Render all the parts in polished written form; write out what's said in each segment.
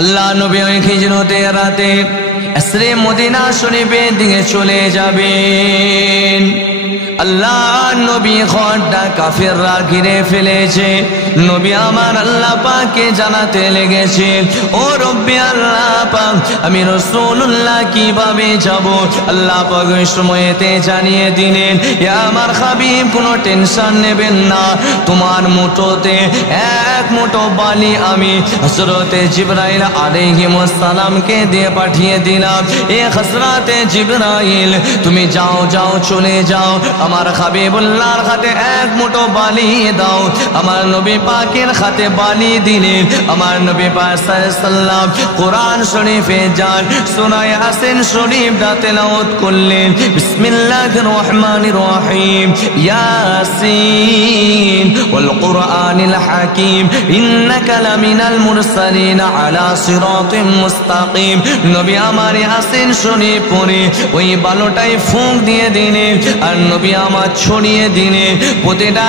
আল্লাহ নবী ওই হিজরতের রাতে আসরে মদিনা শরীফের দিকে চলে যাবেন। আল্লাহ নবী ঘরটা কাফেররা ঘিরে ফেলেছে। নবী আমার আল্লাহ পাককে জানাতে লেগেছে, ও রব্বি আল্লাহ পাক, আমি রাসূলুল্লাহ কিভাবে যাব? আল্লাহ পাক ওই সময়তে জানিয়ে দিলেন, ইয়া আমার হাবিব, কোনো টেনশন নেবেন না, তোমার মুঠোতে এক মুঠো বালি আমি হযরতে জিবরাইল আলাইহিস সালামকে দিয়ে পাঠিয়ে দিলাম। এ হযরতে জিবরাইল, তুমি যাও যাও চলে যাও, আমার হাবিবুল্লাহর হাতে এক মুঠো বালি দাও। আমার নবী পাকের হাতে বালি দিলেন। আমার নবী পাক সাল্লাল্লাহু আলাইহি সাল্লাম কোরআন শরীফে যান, সূরা ইয়াসিন শরীফটা তেলাওয়াত করলেন। বিসমিল্লাহির রহমানির রহিম, ইয়াসিন ওয়াল কুরআনিল হাকিম ইন্নাকা লামিনাল মুরসালিন আলা সিরাতিম মুস্তাকিম। নবী আমার ইয়াসিন শরীফ পড়ে ওই বালোটাই ফুঁক দিয়ে দিলেন, আর নবী আমার ছড়িয়ে দিলেন। প্রতিটা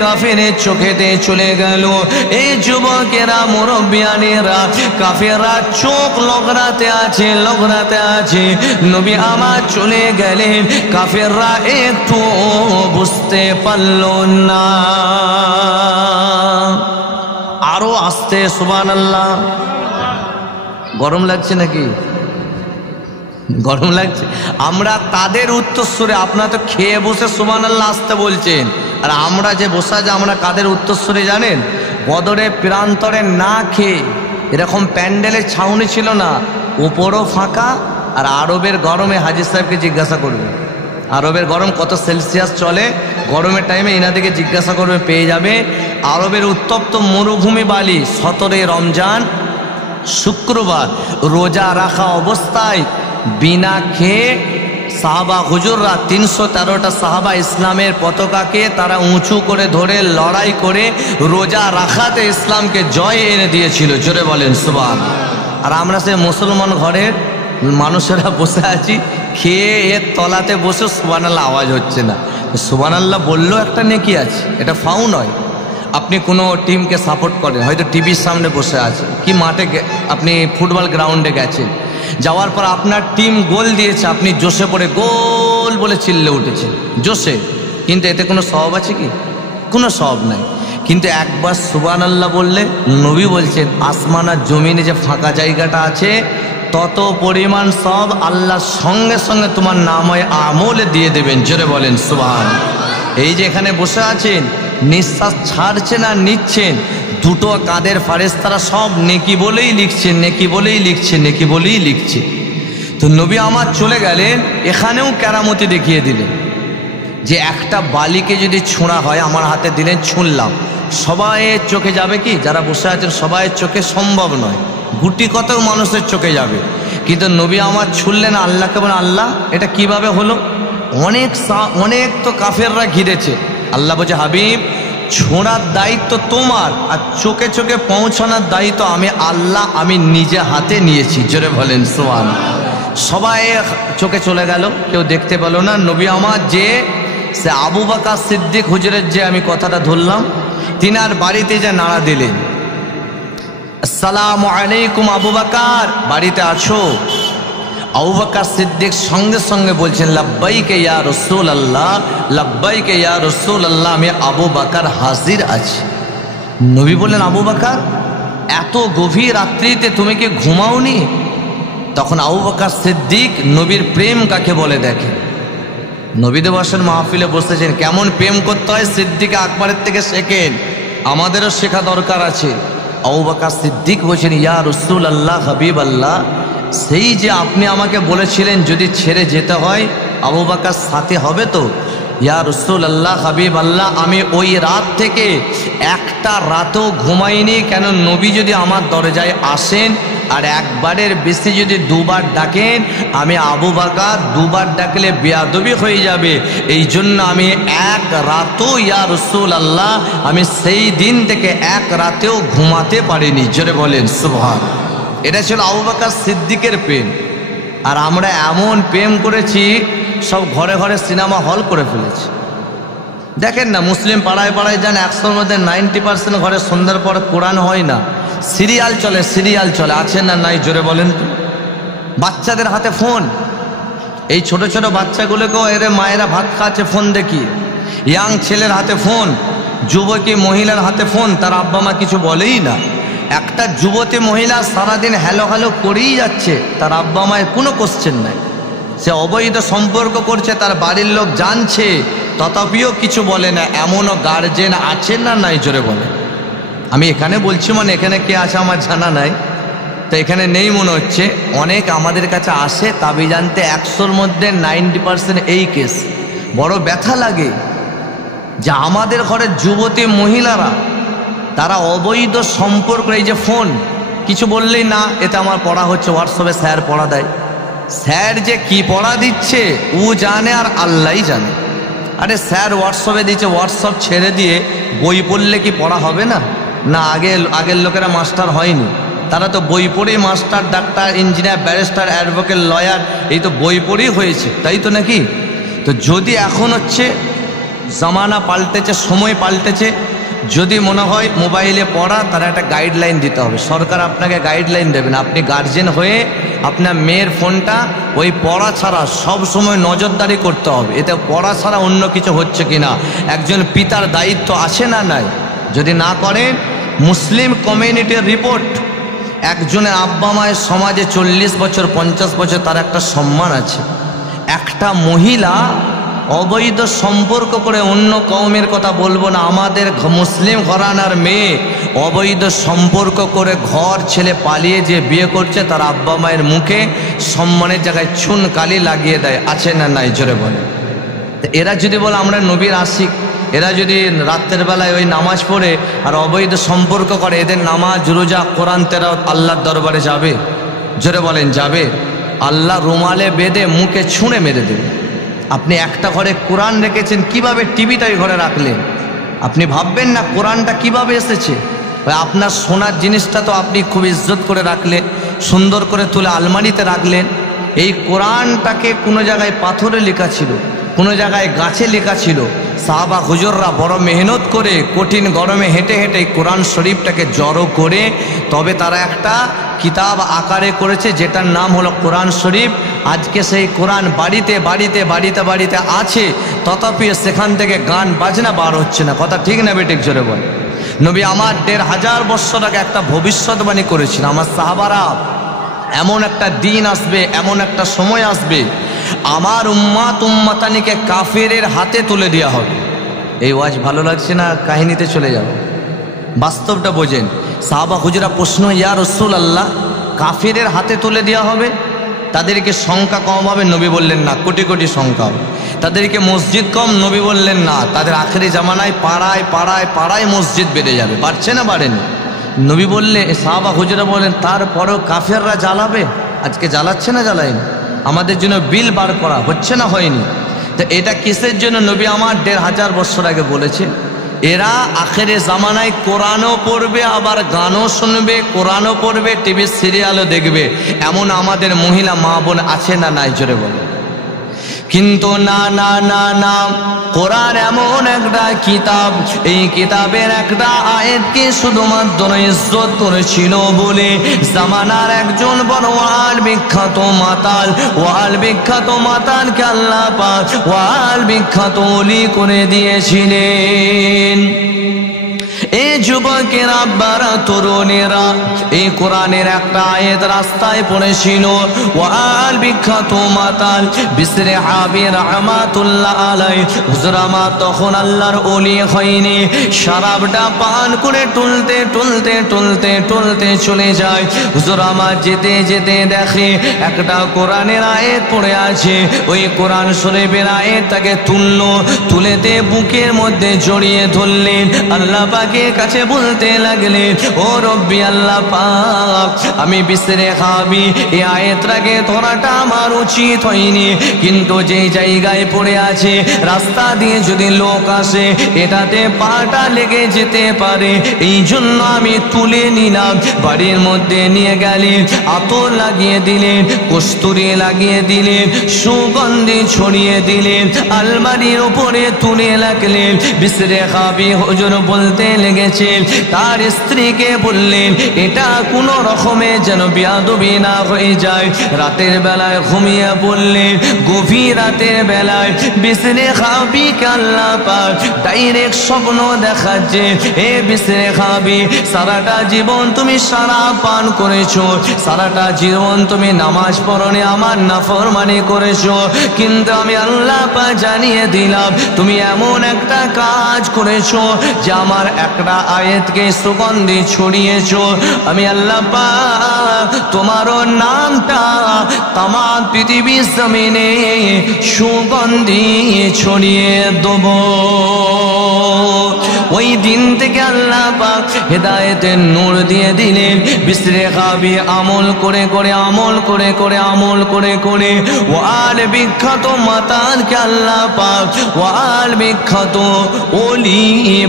কাফেরের চোখেতে চলে গেল। এই যুবকেরা, মুরব্বিয়ানেরা, কাফেররা চোখ লগড়াতে আছে। নবী আমার চলে গেলেন, কাফেররা একটু বুঝতে পারল না। আরো আস্তে সুবহানাল্লাহ। গরম লাগছে নাকি? গরম লাগছে? আমরা তাদের উত্তরসূরে, আপনারা তো খেয়ে বসে সুবহানাল্লাহ আসতে বলছেন, আর আমরা যে বসে আছি, আমরা কাদের উত্তরসূরে জানেন? বদরে প্রান্তরে না খেয়ে এরকম প্যান্ডেলের ছাউনি ছিল না, উপরও ফাঁকা, আর আরবের গরমে হাজির সাহেবকে জিজ্ঞাসা করবে আরবের গরম কত সেলসিয়াস চলে, গরমের টাইমে এনাদেরকে জিজ্ঞাসা করবে, পেয়ে যাবে। আরবের উত্তপ্ত মরুভূমি বালি, 17 রমজান শুক্রবার রোজা রাখা অবস্থায় বিনা খেয়ে সাহাবা হুজুররা 313টা সাহাবা ইসলামের পতাকাকে তারা উঁচু করে ধরে লড়াই করে রোজা রাখাতে ইসলামকে জয় এনে দিয়েছিল। জোরে বলেন সুবহানাল্লাহ। আর আমরা সে মুসলমান ঘরের মানুষেরা বসে আছি, খেয়ে এর তলাতে বসে সুবহানাল্লাহ আওয়াজ হচ্ছে না। সুবহানাল্লাহ বললেও একটা নেকি আছে, এটা ফাউ নয়। আপনি কোনো টিমকে সাপোর্ট করেন, হয়তো টিভির সামনে বসে আছে, কি মাঠে আপনি ফুটবল গ্রাউন্ডে গেছেন, যাওয়ার পর আপনার টিম গোল দিয়েছে, আপনি জোশে পড়ে গোল বলে চিল্লে উঠেছে জোশে, কিন্তু এতে কোনো সওয়াব আছে কি? কোনো সওয়াব নাই। কিন্তু একবার সুবহানাল্লাহ বললে, নবী বলছেন, আসমান আর জমিনে যে ফাঁকা জায়গাটা আছে তত পরিমাণ সব আল্লাহ সঙ্গে সঙ্গে তোমার নামে আমলে দিয়ে দেবেন। জোরে বলেন সুবহানাল্লাহ। এই যে এখানে বসে আছেন, নিঃশ্বাস ছাড়ছেন আর নিচ্ছেন, দুটো কাঁধের ফারেস্তারা সব নেকি বলেই লিখছে। তো নবী আমার চলে গেলেন, এখানেও কেরামতি দেখিয়ে দিলেন যে একটা বালিকে যদি ছোঁড়া হয়, আমার হাতে দিলেন, ছুঁড়লাম, সবাইয়ের চোখে যাবে কি? যারা বসে আছেন সবাইয়ের চোখে সম্ভব নয়, গুটি কত মানুষের চোখে যাবে। কিন্তু নবী আমার ছুঁড়লেন, আল্লাহকে বলেন, আল্লাহ এটা কিভাবে হলো? অনেক তো কাফেররা ঘিরেছে। আল্লাহ বলছে, হাবিব, ছোঁড়ার দায়িত্ব তোমার, আর চোখে চোখে পৌঁছানোর দায়িত্ব আমি আল্লাহ, আমি নিজে হাতে নিয়েছি। জোরে বলেন সুবহানাল্লাহ। সবাই চোখে চলে গেল, কেউ দেখতে পেল না। নবী আমার যে সে আবু বকর সিদ্দিক হুজুরের যে আমি কথাটা ধরলাম, তিনার বাড়িতে যে নাড়া দিলেন, আসসালামু আলাইকুম আবু বকর, বাড়িতে আছো? আবু বকর সিদ্দিক সঙ্গে সঙ্গে বলছেন, লাব্বাইকে ইয়া রাসূলুল্লাহ, লাব্বাইকে ইয়া রাসূলুল্লাহ, আমি আবু বকর হাজির আছি। নবী বললেন, আবু বকর, এত গভীর রাত্রিতে তুমি কি ঘুমাওনি? তখন আবু বকর সিদ্দিক নবীর প্রেম কাকে বলে দেখে। নবী দিবসের মাহফিলে বসেছেন, কেমন প্রেম করতে হয় সিদ্দিক আকবরের থেকে শেখেন, আমাদেরও শেখা দরকার আছে। আবু বকর সিদ্দিক বলছেন, ইয়া রাসূলুল্লাহ, হাবিবাল্লাহ, সেই যে আপনি আমাকে বলেছিলেন যদি ছেড়ে যেতে হয় আবু বকর সাথে হবে তো? ইয়া রাসূলুল্লাহ, হাবিবাল্লাহ, আমি ওই রাত থেকে একটা রাতও ঘুমাইনি। কেন? নবী যদি আমার দরজায় আসেন আর একবারের বেশি যদি দুবার ডাকেন, আমি আবু বকর দুবার ডাকলে বেয়াদবি হয়ে যাবে, এই জন্য আমি এক রাতও, ইয়া রাসূলুল্লাহ, আমি সেই দিন থেকে এক রাতেও ঘুমাতে পারিনি। জোরে বলেন সুবহানাল্লাহ। এটা ছিল আবু বকর সিদ্দিকের প্রেম। আর আমরা এমন প্রেম করেছি, সব ঘরে ঘরে সিনেমা হল করে ফেলেছি। দেখেন না, মুসলিম পাড়ায় পাড়ায় যান, 100-র মধ্যে 90% ঘরে সন্ধ্যার পর কোরআন হয় না, সিরিয়াল চলে, আছে না নাই জোরে বলেন তো? বাচ্চাদের হাতে ফোন, এই ছোট ছোট বাচ্চাগুলোকেও এর মায়েরা ভাত খাচ্ছে ফোন দেখিয়ে। ইয়াং ছেলের হাতে ফোন, যুবতী মহিলার হাতে ফোন, তার আব্বা মা কিছু বলেই না। একটা যুবতী মহিলা সারাদিন হ্যালো হ্যালো করেই যাচ্ছে, তার আব্বা মায়ের কোনো কোশ্চেন নাই। সে অবৈধ সম্পর্ক করছে, তার বাড়ির লোক জানছে, তথাপিও কিছু বলে না। এমনও গার্জেন আছে না নাই জোরে বলে? আমি এখানে বলছি, মানে এখানে কে আছে আমার জানা নাই, তো এখানে নেই মনে হচ্ছে। অনেক আমাদের কাছে আসে তাবি জানতে, 100-র মধ্যে 90% এই কেস। বড় ব্যথা লাগে যে আমাদের ঘরের যুবতী মহিলারা তারা অবৈধ সম্পর্ক, এই যে ফোন, কিছু বললেই না এতে আমার পড়া হচ্ছে, হোয়াটসঅ্যাপে স্যার পড়া দেয়। স্যার যে কি পড়া দিচ্ছে ও জানে আর আল্লাহই জানে। আরে স্যার হোয়াটসঅ্যাপে দিচ্ছে, হোয়াটসঅ্যাপ ছেড়ে দিয়ে বই পড়লে কি পড়া হবে না? না, আগের লোকেরা মাস্টার হয়নি, তারা তো বই পড়েই master, doctor, engineer, barrister, advocate, lawyer, এই তো বই পড়েই হয়েছে, তাই তো নাকি? তো যদি এখন হচ্ছে জামানা পাল্টেছে, সময় পাল্টেছে, যদি মনে হয় মোবাইলে পড়া, তারা একটা গাইডলাইন দিতে হবে। সরকার আপনাকে গাইডলাইন দেবেন, আপনি গার্জেন হয়ে আপনার মেয়ের ফোনটা ওই পড়া ছাড়া সব সময় নজরদারি করতে হবে, এতে পড়া ছাড়া অন্য কিছু হচ্ছে কিনা। একজন পিতার দায়িত্ব আছে না নাই? যদি না করেন, মুসলিম কমিউনিটির রিপোর্ট, একজনের আব্বা মায়ের সমাজে 40 বছর 50 বছর তার একটা সম্মান আছে। একটা মহিলা অবৈধ সম্পর্ক করে, অন্য কওমের কথা বলবো না, আমাদের মুসলিম ঘরানার মেয়ে অবৈধ সম্পর্ক করে ঘর ছেলে পালিয়ে যে বিয়ে করছে, তার আব্বা মায়ের মুখে সম্মানের জায়গায় চুন কালি লাগিয়ে দেয়, আছে না নাই জোরে বলে? এরা যদি বলে আমরা নবীর আশিক, এরা যদি রাতের বেলায় ওই নামাজ পড়ে আর অবৈধ সম্পর্ক করে, এদের নামাজ, রোজা, কোরআন তেলাওয়াত আল্লাহর দরবারে যাবে? জোরে বলেন যাবে? আল্লাহ রুমালে বেঁধে মুখে ছুঁড়ে মেরে দেবে। আপনি একটা ঘরে কোরআন রেখেছেন, কিভাবে টিভিটাই ঘরে রাখলেন? আপনি ভাববেন না কোরআনটা কিভাবে এসেছে? আপনার সোনার জিনিসটা তো আপনি খুব ইজ্জত করে রাখলেন, সুন্দর করে তুলে আলমারিতে রাখলেন। এই কোরআনটাকে কোনো জায়গায় পাথরে লেখা ছিল, কোনো জায়গায় গাছে লেখা ছিল। সাহাবা হুজুররা বড় মেহনত করে কঠিন গরমে হেঁটে হেঁটে কোরআন শরীফটাকে জড়ো করে তবে তারা একটা কিতাব আকারে করেছে, যেটার নাম হলো কোরআন শরীফ। আজকে সেই কোরআন বাড়িতে বাড়িতে বাড়িতে বাড়িতে আছে, তথাপি সেখান থেকে গান বাজনা বার হচ্ছে না। কথা ঠিক না বেঠিক জোরে বল? নবী আমার 1500 বছর আগে একটা ভবিষ্যৎবাণী করেছিল, আমার সাহাবারা, এমন একটা দিন আসবে, এমন একটা সময় আসবে, আমার উম্মাতানিকে কাফেরের হাতে তুলে দেওয়া হবে। এই ওয়াজ ভালো লাগছে না, কাহিনীতে চলে যাব, বাস্তবটা বোঝেন। সাহাবা হুজুরা প্রশ্ন, ইয়া রাসূলুল্লাহ, কাফেরের হাতে তুলে দেওয়া হবে, তাদেরকে সংখ্যা কম হবে? নবী বললেন না, কোটি কোটি সংখ্যা হবে। তাদেরকে মসজিদ কম? নবী বললেন না, তাদের আখেরি জামানায় পাড়ায় পাড়ায় পাড়ায় মসজিদ বেড়ে যাবে। পারছে না বাড়েনি? নবী বললে, সাহাবা হুজুরা বলেন তারপরেও কাফেররা জ্বালাবে? আজকে জ্বালাচ্ছে না জ্বালায়নি? আমাদের জন্য বিল বার করা হচ্ছে না হয়নি? তো এটা কিসের জন্য? নবী আমার 1500 বছর আগে বলেছে, এরা আখেরে জামানায় কোরআনও পড়বে, আবার গানও শুনবে, কোরআনও পড়বে, টিভি সিরিয়ালও দেখবে। এমন আমাদের মহিলা মা বোন আছে না নাই জোরে বলে? কিন্তু না না না না, কোরআন এমন একটা কিতাব, এই কিতাবের একটা আয়াতকে শুধুমাত্র ইজ্জত করেছিল বলে জামানার একজন বড় ওয়াল বিখ্যাত মাতালকে আল্লাহ পাক ওয়াল বিখ্যাত ওলি করে দিয়েছিলেন। এই যুবকেরা, আব্বারা, তরুণেরা, এই কোরআনের একটা আয়াত রাস্তায় পড়েছিল। ওয়াল বিখ্যাত মাতাল বিসরে হাবি রাহমাতুল্লাহ আলাইহি, হুজুর আমার তখন আল্লাহর ওলি হয়নি, শরাবটা পান করে টুলতে টুলতে টুলতে টুলতে চলে যায়। হুজুর আমার যেতে যেতে দেখে একটা কোরআনের আয়াত পড়ে আছে, ওই কোরআন শরীফের আয়াতটাকে তুলেতে বুকের মধ্যে জড়িয়ে ধরলেন, আল্লাহ পাকের কাছে বলতে লাগলেন, ও রব্বি আল্লাহ পাক, আমি বিসরে খাবি এই আয়াতটাকে ধরাটা আমার উচিত হয়নি, কিন্তু যে জায়গায় পড়ে আছে রাস্তা দিয়ে যদি লোক আসে এটাতে পাটা লেগে যেতে পারে, এই জন্য আমি তুলে নিলাম। বাড়ির মধ্যে নিয়ে গেলেন, আতর লাগিয়ে দিলেন, কস্তুরি লাগিয়ে দিলেন, সুগন্ধি ছড়িয়ে দিলেন, আলমারির উপরে তুলে রাখলেন। বিসরে খাবি হুজুর বলতে লেগেছে, দিয়েছেন। তার স্ত্রীকে বললেন এটা কোনো রকমে যেন বেয়াদবি না হয়ে যায়। রাতের বেলায় ঘুমিয়ে পড়লেন, গভীর রাতের বেলায় বিছরে খাবিকে আল্লাহ পাক ডাইরেক্ট স্বপ্ন দেখাচ্ছে, এ বিছরে খাবি, সারাটা জীবন তুমি শরাব পান করেছো, সারাটা জীবন তুমি নামাজ পড়নি, আমার নাফরমানি করেছো, কিন্তু আমি আল্লাহ পাক জানিয়ে দিলাম তুমি এমন একটা কাজ করেছো যে আমার একটা আয়াতকে সুগন্ধি ছড়িয়েছো। আমি আল্লাহ পাক তোমারও নামটা তাম পৃথিবীর জমিনে সুগন্ধি ছড়িয়ে দেব। ওই দিন থেকে আল্লাহ পাক হেদায়েতের নূর দিয়ে দিলেন। বিছরে খাবি আমল করে করে আমল করে করে আমল করে করে ওয়াল বিখ্যাত মাতালকে আল্লাহ পাক ওয়াল বিখ্যাত ওলি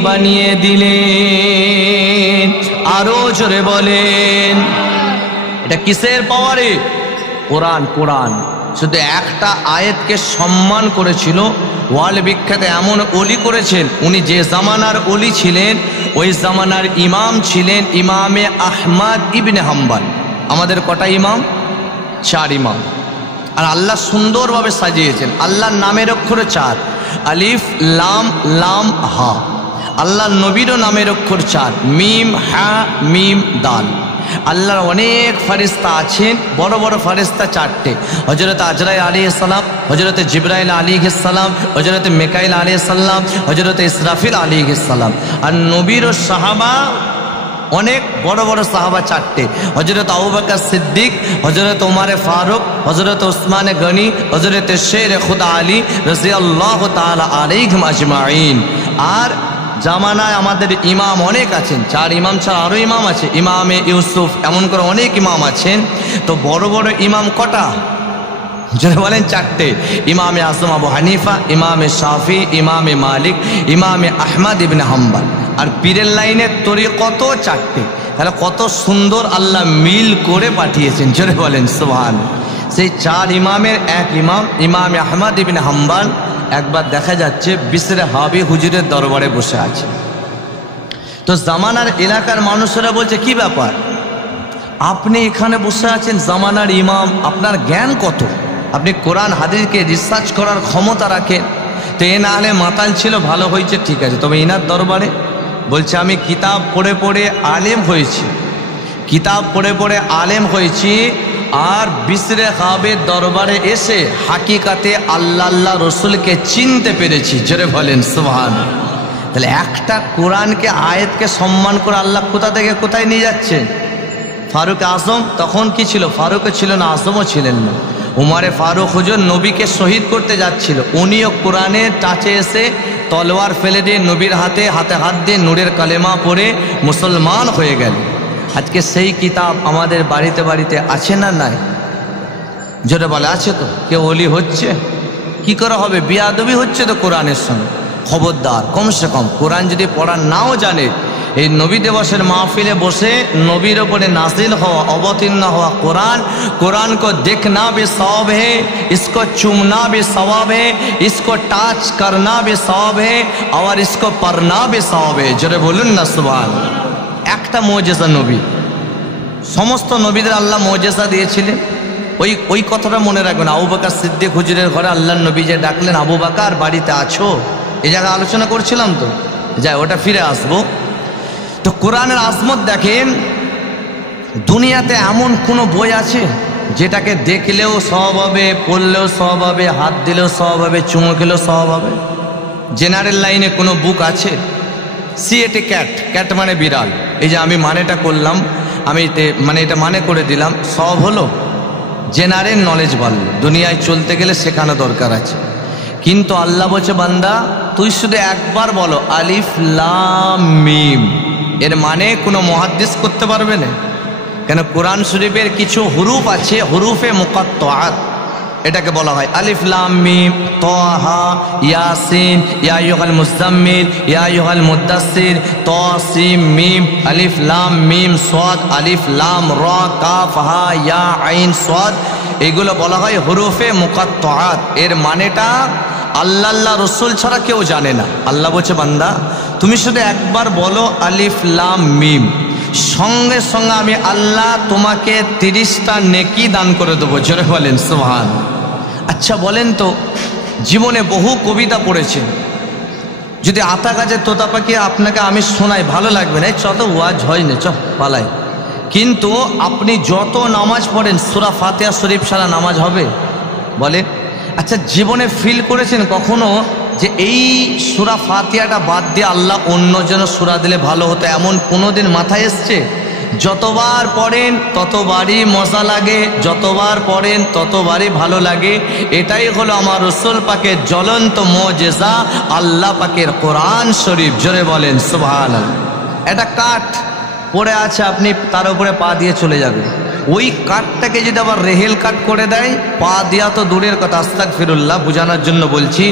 বানিয়ে দিলেন। আরো জোরে বলেন, এটা কিসের পাওয়ারে? কোরআন। কোরআন শুধু একটা আয়াতকে সম্মান করেছিল, ওয়াল বিখ্যাত এমন ওলি করেছেন, উনি যে জামানার ওলি ছিলেন ওই জামানার ইমাম ছিলেন ইমামে আহমদ ইবনে হাম্বল। আমাদের কটা ইমাম? 4 ইমাম। আর আল্লাহ সুন্দরভাবে সাজিয়েছেন। আল্লাহর নামের অক্ষর 4, আলিফ লাম লাম হা। আল্লাহর নবীরও নামের অক্ষর 4, মিম হা মিম দাল। আল্লাহর অনেক ফারিস্তা আছেন, বড় বড় ফারিস্তা 4টে, হযরত আজরাইল আলাইহিস সালাম, হযরত জিবরাইল আলাইহিস সালাম, হযরত মিকাইল আলাইহিস সালাম, হযরত ইসরাফিল আলাইহিস সালাম। আর নবীর ও সাহাবা অনেক বড় বড় সাহাবা 4টে, হযরত আবু বকর সিদ্দিক, হযরত ওমর ফারুক, হযরত উসমান গনি, হযরত শের খুদা আলী রাদিয়াল্লাহু তাআলা আলাইহিম আজমাইন। আর জামানায় আমাদের ইমাম অনেক আছেন, 4 ইমাম ছাড়া আরো ইমাম আছে, ইমামে ইউসুফ, এমন করে অনেক ইমাম আছেন। তো বড় বড় ইমাম কটা? যারা বলেন 4টে, ইমামে আজম আবু হানিফা, ইমামে শাফি, ইমামে মালিক, ইমামে আহমদ ইবনে হাম্বল। আর পীরের লাইনের তরিকত 4টে। তাহলে কত সুন্দর আল্লাহ মিল করে পাঠিয়েছেন, জোরে বলেন সুবহান। সেই 4 ইমামের এক ইমাম ইমামে আহমদ ইবনে হাম্বল একবার দেখা যাচ্ছে বিছরে হাবি হুজুরের দরবারে বসে আছে। তো জামানার এলাকার মানুষেরা বলছে কি ব্যাপার, আপনি এখানে বসে আছেন, জামানার ইমাম, আপনার জ্ঞান কত, আপনি কোরআন হাদিসকে রিসার্চ করার ক্ষমতা রাখেন। তো এ না হলে মাতাল ছিল, ভালো হয়েছে, ঠিক আছে, তবে ইনার দরবারে বলছে আমি কিতাব পড়ে পড়ে আলেম হয়েছি, কিতাব পড়ে পড়ে আলেম হয়েছি, আর বিছরে খাবের দরবারে এসে হাকিকাতে আল্লাহ আল্লাহ রসুলকে চিনতে পেরেছি, জোরে বলেন সুবহান। তাহলে একটা কোরআনকে আয়াতকে সম্মান করে আল্লাহ কোথা থেকে কোথায় নিয়ে যাচ্ছেন। ফারুক আজম তখন কি ছিল? ফারুকও ছিল না, আজমও ছিলেন না। উমারে ফারুক হুজুর নবীকে শহীদ করতে যাচ্ছিল, উনিও কোরআনের টাচে এসে তলোয়ার ফেলে দিয়ে নবীর হাতে হাতে হাত দিয়ে নূরের কালেমা পড়ে মুসলমান হয়ে গেল। আজকে সেই কিতাব আমাদের বাড়িতে বাড়িতে আছে না নাই? যেটা বলে আছে। তো কেউ ওলি হচ্ছে কি করে হবে? বিয়াদবি হচ্ছে তো কোরআনের সঙ্গে। খবরদার, কমসে কম কোরআন যদি পড়া নাও জানে, এই নবী দিবসের মাহফিলে বসে নবীর ওপরে নাজিল হওয়া অবতীর্ণ হওয়া কোরআন, কোরআন को देखना भी सवाब है, इसको चूमना भी सवाब है, इसको टच करना भी सवाब है, और इसको पढ़ना भी सवाब है। জোরে বলুন না সুবহান। একটা মুজিজা নবী, সমস্ত নবীদের আল্লাহ মুজিজা দিয়েছিলেন। ওই কথাটা মনে রাখবেন। আবু বকর সিদ্দিক হুজুরের ঘরে আল্লাহর নবী যে ডাকলেন, আবু বকর বাড়িতে আছো? এই জায়গায় আলোচনা করছিলাম তো, যাই ওটা ফিরে আসবো। তো কোরআনের আজমত দেখেন, দুনিয়াতে এমন কোনো বই আছে যেটাকে দেখলেও সওয়াব হবে, পড়লেও সওয়াব হবে, হাত দিলেও সওয়াব হবে, চুমু খেলেও সওয়াব হবে? জেনারেল লাইনে কোনো বুক আছে? সিএটি ক্যাট, ক্যাট মানে বিড়াল, এই যে আমি মানেটা করলাম, আমি মানে এটা মানে করে দিলাম, সওয়াব হলো? জেনারেল নলেজ বাড়লো, দুনিয়ায় চলতে গেলে শেখানো দরকার আছে। কিন্তু আল্লাহ বলছে বান্দা তুই শুধু একবার বলো আলিফ লাম মিম, এর মানে কোনো মুহাদ্দিস করতে পারবে না। কেন? কোরআন শরীফের কিছু হুরুফ আছে, হুরুফে মুকাত্তাআত, এটাকে বলা হয় আলিফ লাম মিম, তাহা, ইয়াসিন, ইয়া আইয়ুহাল মুজাম্মিল, ইয়া আইয়ুহাল মুদাসসির, তাসিম মিম, আলিফ লাম মিম সাদ, আলিফ লাম রা কাফ হা ইয়া আইন সাদ, এগুলো বলা হয় হুরুফে মুকাত্তাআত। এর মানেটা আল্লাহ আল্লাহ রসুল ছাড়া কেউ জানে না। আল্লাহ বলছে বান্দা তুমি শুধু একবার বলো আলিফ লাম মিম, সঙ্গে সঙ্গে আমি আল্লাহ তোমাকে 30টা নেকি দান করে দেবো। জোরে বলেন সুবহান। আচ্ছা বলেন তো, জীবনে বহু কবিতা পড়েছেন, যদি আতা গাছের তোতা পাখি আপনাকে আমি শোনাই ভালো লাগবে না, চত ওয়াজ হয় না, চ পালাই। কিন্তু আপনি যত নামাজ পড়েন সূরা ফাতিহা শরীফ ছাড়া নামাজ হবে? বলেন। আচ্ছা জীবনে ফিল করেছেন কখনো যে এই সূরা ফাতিহাটা বাদ দিয়ে আল্লাহ অন্য যেন সূরা দিলে ভালো হতো, এমন কোনোদিন মাথায় এসছে? যতবার পড়েন ততবারই মজা লাগে, যতবার পড়েন ততবারই ভালো লাগে। এটাই হলো আমার রাসূল পাকের জ্বলন্ত মুজিজা, আল্লাহ পাকের কোরআন শরীফ। জোরে বলেন সুবহানাল্লাহ। এটা কাঠ পড়ে আছে, আপনি তার উপরে পা দিয়ে চলে যাবে, ওই কাঠটাকে যদি আবার রেহেল কাট করে দেয়, পা দিয়া তো দূরের কথা, আস্তাগফিরুল্লাহ, বোঝানোর জন্য বলছি,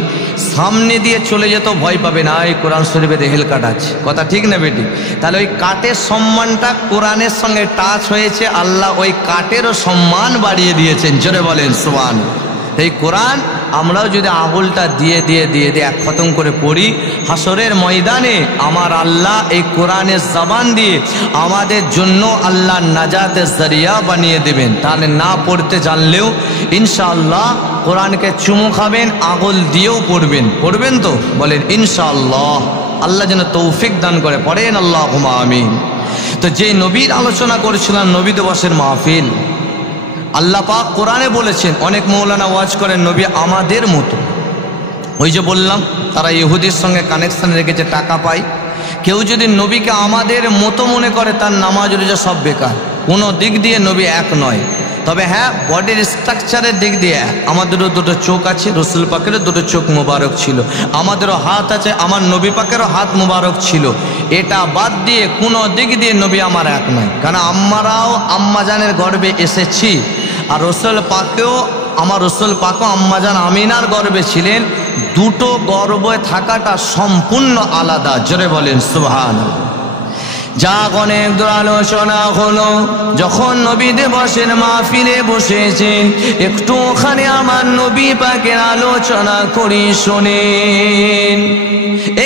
সামনে দিয়ে চলে যেত ভয় পাবে না, এই কোরআন শরীফে রেহেল কাট আছে। কথা ঠিক না বেটি? তাহলে ওই কাঠের সম্মানটা কোরআনের সঙ্গে টাচ হয়েছে, আল্লাহ ওই কাঠেরও সম্মান বাড়িয়ে দিয়েছেন। জোরে বলেন সুবহানাল্লাহ। এই কোরআন আমরাও যদি আঙুলটা দিয়ে দিয়ে দিয়ে দিয়ে এক খতম করে পড়ি, হাসরের ময়দানে আমার আল্লাহ এই কোরআনের জবান দিয়ে আমাদের জন্য আল্লাহ নাজাতের জরিয়া বানিয়ে দেবেন। তাহলে না পড়তে জানলেও ইনশাআল্লাহ কোরআনকে চুমু খাবেন, আঙুল দিয়েও পড়বেন। পড়বেন তো? বলেন ইনশাআল্লাহ। আল্লাহ যেন তৌফিক দান করে, পড়েন আল্লাহুম্মা আমিন। তো যে নবীর আলোচনা করেছিলাম, নবী দিবসের মাহফিল, আল্লাহ পাক কোরআনে বলেছেন, অনেক মৌলানা ওয়াজ করেন নবী আমাদের মতো। ওই যে বললাম তারা ইহুদির সঙ্গে কানেকশন রেখেছে, টাকা পায়। কেউ যদি নবীকে আমাদের মতো মনে করে, তার নামাজ রোজা সব বেকার। কোনো দিক দিয়ে নবী এক নয়, তবে হ্যাঁ বডির স্ট্রাকচারের দিক দিয়ে আমাদেরও দুটো চোখ আছে, রসুল পাকেরও দুটো চোখ মুবারক ছিল, আমাদেরও হাত আছে, আমার নবী পাকেরও হাত মুবারক ছিল। এটা বাদ দিয়ে কোনো দিক দিয়ে নবী আমার এক নয়, কারণ আমরাও আম্মাজানের গর্ভে এসেছি, আর রসুল পাকেও, আমার রসুল পাকও আম্মাজান আমিনার গর্ভে ছিলেন। দুটো গর্ভে থাকাটা সম্পূর্ণ আলাদা। জোরে বলেন সুবহানাল্লাহ। যাক অনেক দূর আলোচনা হলো, যখন নবী দিবসের মাহফিলে বসেছেন, একটুখানি আমার নবী পাকের আলোচনা করি শোনেন।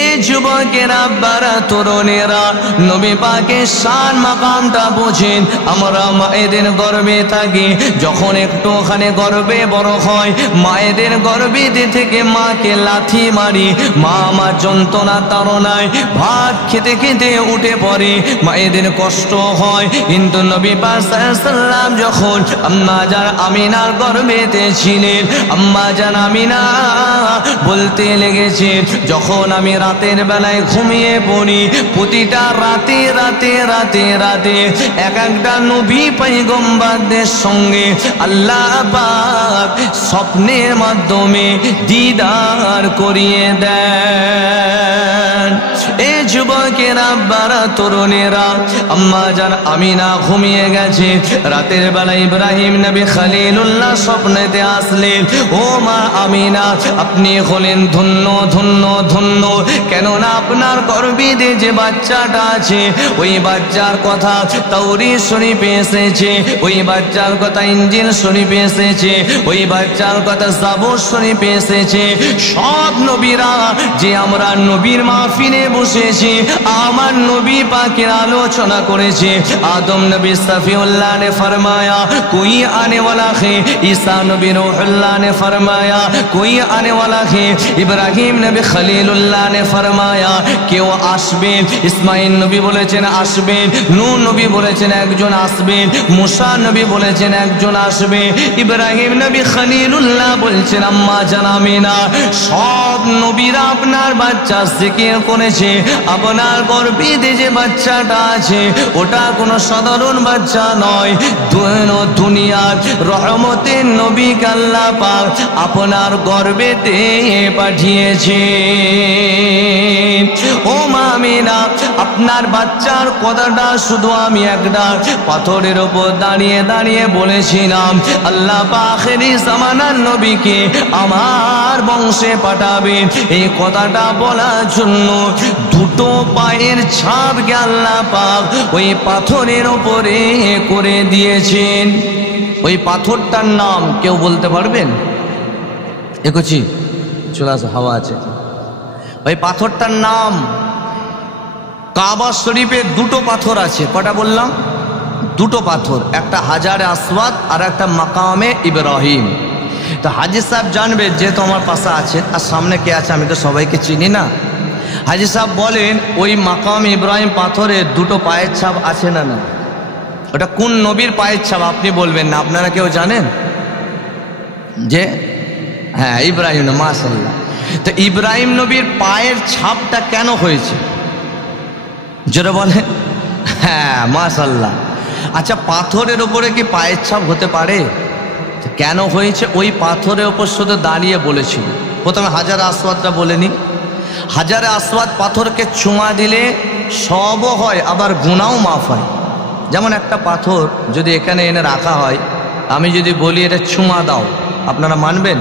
এই যুবকেরা, আব্বারা, তরুণেরা, নবী পাকের শান মাকামটা বোঝেন। আমরা মায়েদের গর্ভে থাকি, যখন একটুখানি গর্ভে বড় হয়, মায়েদের গর্ভে থেকে মাকে লাথি মারি, মা আমার যন্ত্রণা তাড়নায় ভাত খেতে খেতে উঠে পড়ে, মায়েদের কষ্ট হয়। কিন্তু নবী পাক সাল্লাল্লাহু আলাইহি ওয়াসাল্লাম যখন আম্মা জান আমিনার গর্ভেতে ছিলেন, আম্মা জান আমিনা বলতে লেগেছে, যখন আমি রাতের বেলায় ঘুমিয়ে পড়ি, প্রতিটা রাতে রাতে রাতে রাতে এক একটা নবী পয়গম্বরদের সঙ্গে আল্লাহ পাক স্বপ্নের মাধ্যমে দিদার করিয়ে দেন। এই যুবকেরা, আব্বারা, তরুণেরা, আম্মা জান আমিনা ঘুমিয়ে গেছে, রাতের বেলা ইব্রাহিম নবী খলিলুল্লাহ স্বপ্নেতে আসলেন। ও মা আমিনা, আপনি হলেন ধন্য ধন্য ধন্য, কেননা আপনার গর্ভে যে বাচ্চাটা আছে, ওই বাচ্চার কথা তাওরীত শরীফে এসেছে, ওই বাচ্চার কথা ইনজিল শরীফে এসেছে, ওই বাচ্চার কথা জাবুর শরীফে এসেছে। সব নবীরা যে আমরা নবীর মাহফিলে বসেছি, আমার নবী পাকের আলোচনা করেছে। আদম নবী সফিউল্লাহ ने फरमाया कोई आने वाला है, ईसा नबी रूहुल्लाह ने फरमाया कोई आने वाला है, इब्राहिम नबी खलीलुल्लाह ने फरमाया কেউ আসবেন। ইসমাইল নবী বলেছেন আসবেন, নূহ নবী বলেছেন একজন আসবেন, মুসা নবী বলেছেন একজন আসবে, ইব্রাহিম নবী খলিলুল্লাহ বলছেন আম্মা জান আমিনা। সব নবীরা আপনার বাচ্চা জিকির করেছে। আপনার গর্ভে যে বাচ্চাটা আছে, ওটা কোনো সাধারণ বাচ্চা নয়, দুনিয়ার রহমতের নবী আল্লাহ পাক আপনার গর্ভেতে পাঠিয়েছে। ও মা আমিনা, আপনার বাচ্চার কথাটা শুধু আমি একটা পাথরের উপর দাঁড়িয়ে দাঁড়িয়ে বলেছিলাম, আল্লাহ পাক আখেরি জামানার নবীকে আমার বংশে পাঠাবেন। এই কথাটা বলার জন্য দুটো পায়ের ছাপকে আল্লাহ পাক ওই পাথরের উপরে করে দিয়েছেন। ওই পাথরটার নাম কেউ বলতে পারবেন? একুচি চলে আসো, হাওয়া আছে। ওই পাথরটার নাম কাবা শরীফে দুটো পাথর আছে, কটা বললাম? দুটো পাথর, একটা হাজারে আসওয়াদ আর একটা মাকামে ইব্রাহিম। তো হাজি সাহেব জানবে, যেহেতু আমার পাশে আছে আর সামনে কে আছে আমি তো সবাইকে চিনি না। হাজি সাহেব বলেন, ওই মাকামে ইব্রাহিম পাথরে দুটো পায়ের ছাপ আছে না? না, ওটা কোন নবীর পায়ের ছাপ আপনি বলবেন না? আপনারা কেউ জানেন? যে হ্যাঁ, ইব্রাহিম। মাশাআল্লাহ। তো ইব্রাহিম নবীর পায়ের ছাপটা কেন হয়েছে জোরে বলেন? হ্যাঁ, মাশাআল্লাহ। আচ্ছা, পাথরের উপরে কি পায়ের ছাপ হতে পারে? কেন হয়েছে? ওই পাথরের উপর শুধু দাঁড়িয়ে বলেছিল। প্রথমে হাজারে আসওয়াদটা বলেনি। হাজারে আসওয়াদ পাথরকে চুমা দিলে সবও হয়, আবার গুনাহও মাফ হয়। যেমন একটা পাথর যদি এখানে এনে রাখা হয়, আমি যদি বলি এটা চুমা দাও, আপনারা মানবেন?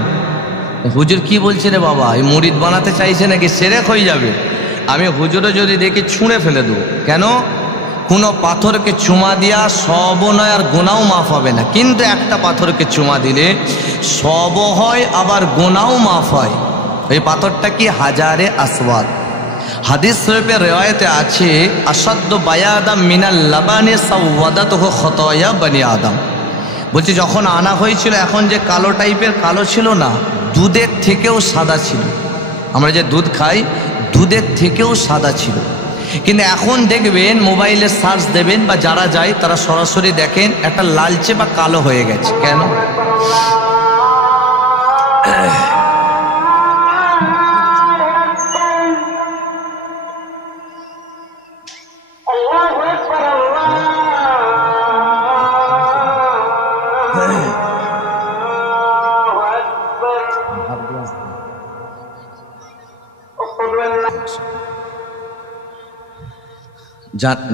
হুজুর কি বলছে রে বাবা, এই মুরিদ বানাতে চাইছে নাকি? শিরক হয়ে যাবে। আমি হুজুরও যদি দেখি ছুঁড়ে ফেলে দেবো। কেন? কোনো পাথরকে চুমা দিয়া সবও নয় আর গুনাহও মাফ হবে না, কিন্তু একটা পাথরকে চুমা দিলে সবও হয় আবার গুনাহও মাফ হয়। এই পাথরটা কি? হাজারে আসওয়াদ। হাদিস শরীফে রিওয়ায়েতে আছে, আসাদ্দ বায়াদাম মিনাল লাবানি সাওয়াদাতুহু খতায়া বনি আদম। বলছি যখন আনা হয়েছিল, এখন যে কালো টাইপের কালো ছিল না, দুধের থেকেও সাদা ছিল। আমরা যে দুধ খাই, দুধের থেকেও সাদা ছিল। কিন্তু এখন দেখবেন, মোবাইলে সার্চ দেবেন বা যারা যায় তারা সরাসরি দেখেন একটা লালচে বা কালো হয়ে গেছে। কেন?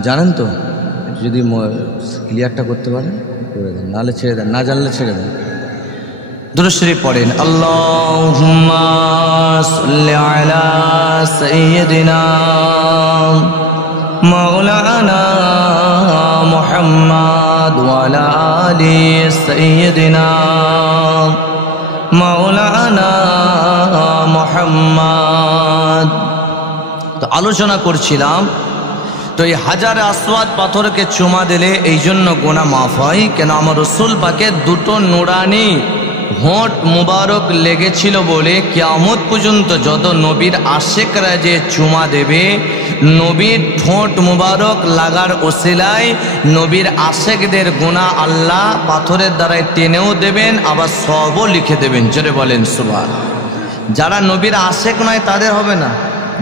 জানেন তো? যদি ক্লিয়ারটা করতে পারেন করে দেন, নাহলে ছেড়ে দেন, না জানলে ছেড়ে দেন। দুরূদ শরীফ পড়েন, আল্লাহুম্মা সাল্লি আলা সাইয়্যিদিনা মাওলানা মুহাম্মদ ওয়া আলা আলি সাইয়্যিদিনা মাওলানা মুহাম্মদ। তো আলোচনা করছিলাম, তো এই হাজারে আসওয়াদ পাথরকে চুমা দিলে এই জন্য গুনাহ মাফ হয়। কেন? আমার রাসূল পাকের দুটো নুরানি হোঁট মুবারক লেগেছিল বলে কিয়ামত পর্যন্ত যত নবীর আশিকরা যে চুমা দেবে, নবীর ঠোঁট মুবারক লাগার ওসিলায় নবীর আশিকদের গুনাহ আল্লাহ পাথরের দ্বারাই টেনেও দেবেন, আবার সবও লিখে দেবেন। জোরে বলেন সুবহানাল্লাহ। যারা নবীর আশিক নয় তাদের হবে না,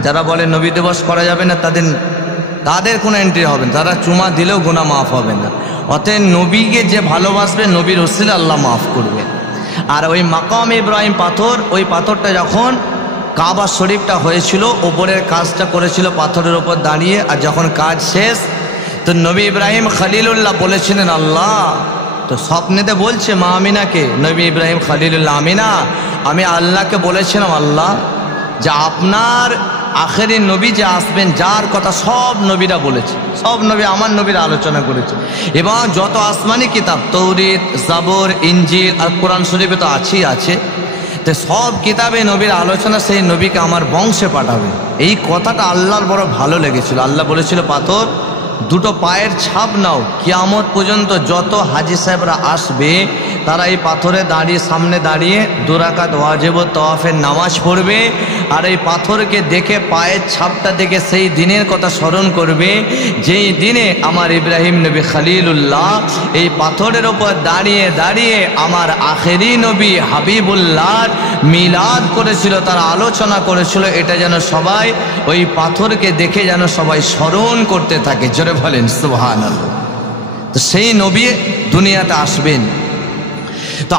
যারা বলে নবী দিবস করা যাবে না তাদের কোনো এন্ট্রি হবে না, তারা চুমা দিলেও গুনাহ মাফ হবে না। অতএব নবীকে যে ভালোবাসবে, নবীর ওসিলা আল্লাহ মাফ করবে। আর ওই মাকাম ইব্রাহিম পাথর, ওই পাথরটা যখন কাবা শরীফটা হয়েছিল, ওপরের কাজটা করেছিল পাথরের ওপর দাঁড়িয়ে, আর যখন কাজ শেষ তো নবী ইব্রাহিম খলিলুল্লাহ বলেছিলেন আল্লাহ, তো স্বপ্নেতে বলছে মা আমিনাকে, নবী ইব্রাহিম খলিলুল্লাহ, আমিনা আমি আল্লাহকে বলেছিলাম আল্লাহ যে আপনার আখেরি নবী যে আসবেন, যার কথা সব নবীরা বলেছে, সব নবী আমার নবীর আলোচনা করেছে, এবং যত আসমানি কিতাব তৌরিত, জাবর, ইঞ্জিল আর কোরআন শরীফে তো আছেই আছে, তো সব কিতাবে নবীর আলোচনা, সেই নবীকে আমার বংশে পাঠাবে। এই কথাটা আল্লাহর বড় ভালো লেগেছিল। আল্লাহ বলেছিল পাথর দুটো পায়ের ছাপ নাও, কিয়ামত পর্যন্ত যত হাজি সাহেবরা আসবে তারা এই পাথরে দাঁড়িয়ে, সামনে দাঁড়িয়ে 2 রাকাত ওয়াজিব ও তাওয়াফের নামাজ পড়বে, আর এই পাথরকে দেখে, পায়ের ছাপটা দেখে সেই দিনের কথা স্মরণ করবে যেই দিনে আমার ইব্রাহিম নবী খলিলুল্লাহ এই পাথরের ওপর দাঁড়িয়ে দাঁড়িয়ে আমার আখেরি নবী হাবিবুল্লাহর মিলাদ করেছিল, তার আলোচনা করেছিল। এটা যেন সবাই ওই পাথরকে দেখে যেন সবাই স্মরণ করতে থাকে। জোরে বলেন সুবহানাল্লাহ। তো সেই নবী দুনিয়াতে আসবেন। তো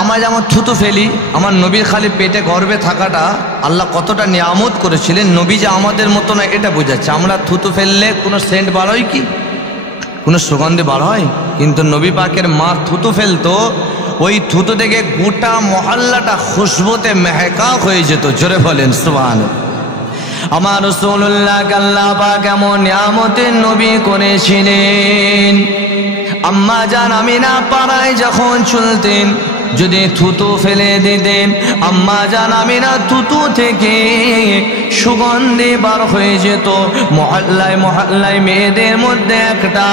আমরা যেমন থুতু ফেলি, আমার নবীর খালি পেটে গর্বে থাকাটা আল্লাহ কতটা নিয়ামত করেছিলেন, নবী যে আমাদের মতো না এটা বোঝাচ্ছে। আমরা থুতু ফেললে কোনো সেন্ট বার হয় কি? কোনো সুগন্ধি বার হয়? কিন্তু নবী পাকের মা থুতু ফেলতো, ওই থুতু থেকে গোটা মহল্লাটা খুশবুতে মেহকা হয়ে যেত। জোরে বলেন সুবহানাল্লাহ। আমার রাসূলুল্লাহ আল্লাহ পাক এমন নিয়ামতের নবী করেছিলেন। আম্মা জান আমিনা পাড়ায় যখন চলতেন, যদি থুতু ফেলে দিতেন, আম্মা জান আমিনা থুতু থেকে সুগন্ধি বার হয়ে যেত। মহল্লায় মহল্লায় মেয়েদের মধ্যে একটা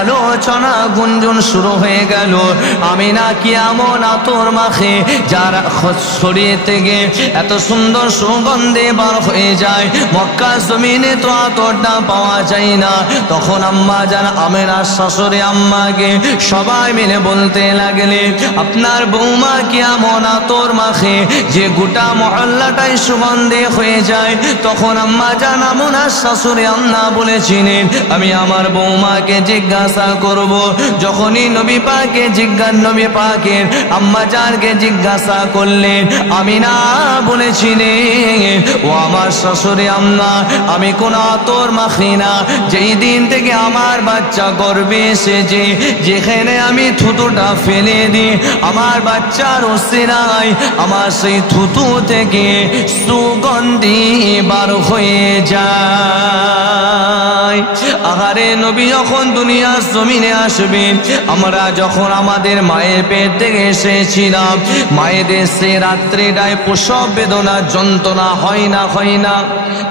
আলোচনা গুঞ্জন শুরু হয়ে গেল, আমিনা কি এমন আতর মাখে যার শরীর থেকে এত সুন্দর সুগন্ধি বার হয়ে যায়, মক্কা জমিনে তো আতরটা পাওয়া যায় না। তখন আম্মা জান আমিনার শাশুড়ি আম্মাকে সবাই মিলে বলতে লাগলে, আপনার বৌমা কি এমন আতর মাখে যে গোটা মহল্লাটাই সুগন্ধি হয়ে যায়। তখন আম্মা জান আমিনার শাশুড়ি আম্মা বলেছিলেন, আমি আমার বৌমাকে জিজ্ঞাসা করব। যখনই নবী পাকের আম্মা জানকে জিজ্ঞাসা করলেন, আমিনা বলেছিলেন, ও আমার শাশুড়ি আম্মা, আমি কোন আতর মাখি না। যেই দিন থেকে আমার বাচ্চা গর্ভে এসেছে, যেখানে আমি থুতুটা ফেলে দিই, আমার বাচ্চার ওসিলায় আমার সেই থুতু থেকে সুগন্ধি বার হয়ে যায়। আহারে নবী যখন দুনিয়ার জমিনে আসবেন, আমরা যখন আমাদের মায়ের পেট থেকে এসেছিলাম, মায়েদের সে রাত্রিটায় প্রসব বেদনা যন্ত্রণা হয় না।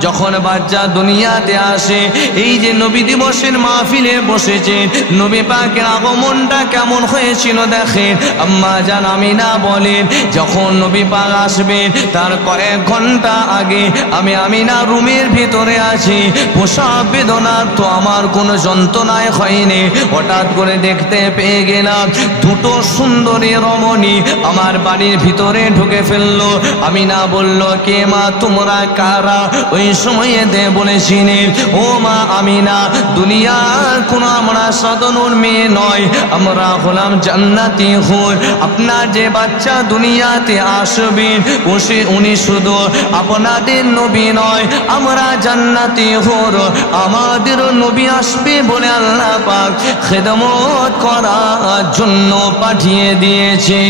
যখন বাচ্চা দুনিয়াতে আসে, এই যে নবী দিবসের মাহফিলে বসেছে, নবী পাকের আগমনটা কেমন হয়েছিল দেখেন। আম্মা জান আমিনা বলেন, যখন নবী পাক আসবেন তার কয়েক ঘন্টা আগে আমি আমিনা রুমের ভিতরে আছি, প্রসব বেদনা তো আমার কোনো যন্ত্রণায় হয়নি। হঠাৎ করে দেখতে পেয়ে গেলাম দুটো সুন্দরী রমণী আমার বাড়ির ভিতরে ঢুকে ফেললো। আমিনা বলল, কে মা তোমরা কারা? ওই সময়ে বলেছিলেন, ও মা আমিনা, দুনিয়ার কোনো আমরা সাধারণ মেয়ে নয়, আমরা হলাম জান্নাতি হুর। আপনার যে বাচ্চা দুনিয়াতে আসবেন, উনি শুধু আপনাদের নবী নয়, আমরা জান্নাতি হুর। আমাদের নবী আসবে বলে আল্লাহ পাক খেদমত করার জন্য পাঠিয়ে দিয়েছে।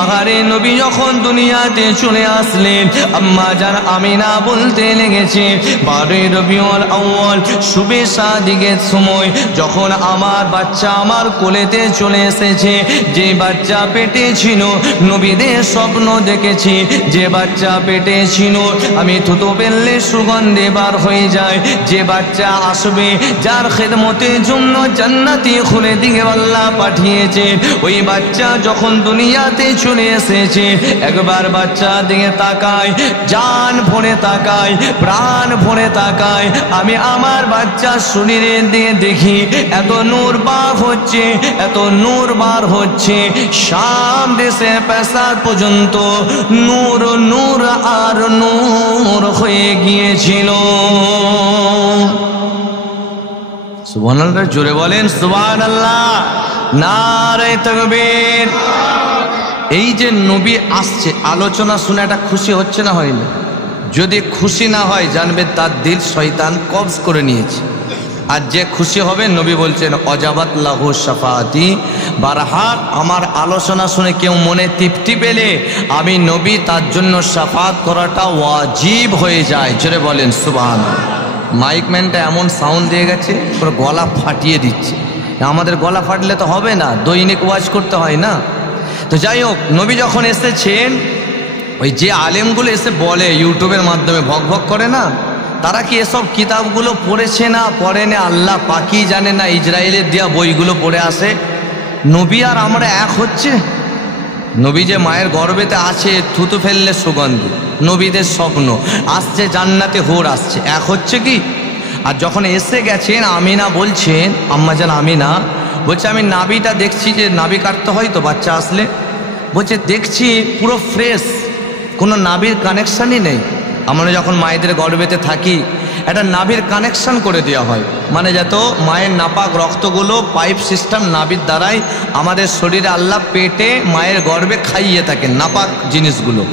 আহারে নবী যখন দুনিয়াতে চলে আসলেন, আম্মা জান আমিনা বলতে লেগেছে, 12 রবিউল আউয়াল শুবে সাদিকের সময় যখন আমার বাচ্চা আমার কোলেতে চলে এসেছে, যে বাচ্চা পেটে ছিল নবীদের স্বপ্ন দেখেছি, যে বাচ্চা পেটে ছিল আমি থুতু ফেললে সুগন্ধি বার হয়ে যায়, যে বাচ্চা আসবে যার খেদমতের জন্য জান্নাতি খুলে দিকে আল্লাহ পাঠিয়েছে, ওই বাচ্চা যখন দুনিয়াতে চলে এসেছে, একবার বাচ্চা দিকে তাকায়, জান ভরে তাকায়, প্রাণ ভরে তাকায়, আমি আমার বাচ্চার শরীরে দিয়ে দেখি এত নূর বার হচ্ছে, শাম দেশে পেশার পর্যন্ত নূর আর নূর হয়ে গিয়েছিল। সুবহানাল্লাহ, জোরে বলেন সুবহানাল্লাহ, নারে তাকবীর। এই যে নবী আসছে, আলোচনা শুনে একটা খুশি হচ্ছে না হয়নি? যদি খুশি না হয় জানবেন তার দিল শয়তান কবজ করে নিয়েছে। আর যে খুশি হবে, নবী বলছেন, অজাবাত লাহু শাফাআতি, বারহার আমার আলোচনা শুনে কেউ মনে তৃপ্তি পেলে আমি নবী তার জন্য শাফাআত করাটা ওয়াজিব হয়ে যায়। জোরে বলেন সুবহানাল্লাহ। মাইক ম্যানটা এমন সাউন্ড দিয়ে গেছে, পুরো গলা ফাটিয়ে দিচ্ছে। আমাদের গলা ফাটলে তো হবে না, দৈনিক ওয়াজ করতে হয় না। তো যাই হোক, নবী যখন এসেছেন, ওই যে আলেমগুলো এসে বলে ইউটিউবের মাধ্যমে ভক করে না, তারা কি এসব কিতাবগুলো পড়েছে না পড়েনি আল্লাহ পাকি জানে না, ইসরায়েলের দেওয়া বইগুলো পড়ে আসে। নবী আর আমরা এক হচ্ছে? নবী যে মায়ের গর্ভেতে আছে, থুতু ফেললে সুগন্ধি, নবীদের স্বপ্ন আসছে, জান্নাতে হুর আসছে, এক হচ্ছে কি? আর যখন এসে গেছেন, আমিনা বলছেন, আম্মা জান আমিনা বলছে, আমি নাভিটা দেখছি যে নাভি কাটতে হয় তো বাচ্চা আসলে, বলছে দেখছি পুরো ফ্রেশ, কোনো নাভির কানেকশানই নেই। আমরা যখন মায়েদের গর্ভেতে থাকি, একটা নাভির কানেকশান করে দেওয়া হয়, মানে যাতে মায়ের নাপাক রক্তগুলো পাইপ সিস্টেম নাভির দ্বারাই আমাদের শরীরে আল্লাহ পেটে মায়ের গর্ভে খাইয়ে থাকেন নাপাক জিনিসগুলো।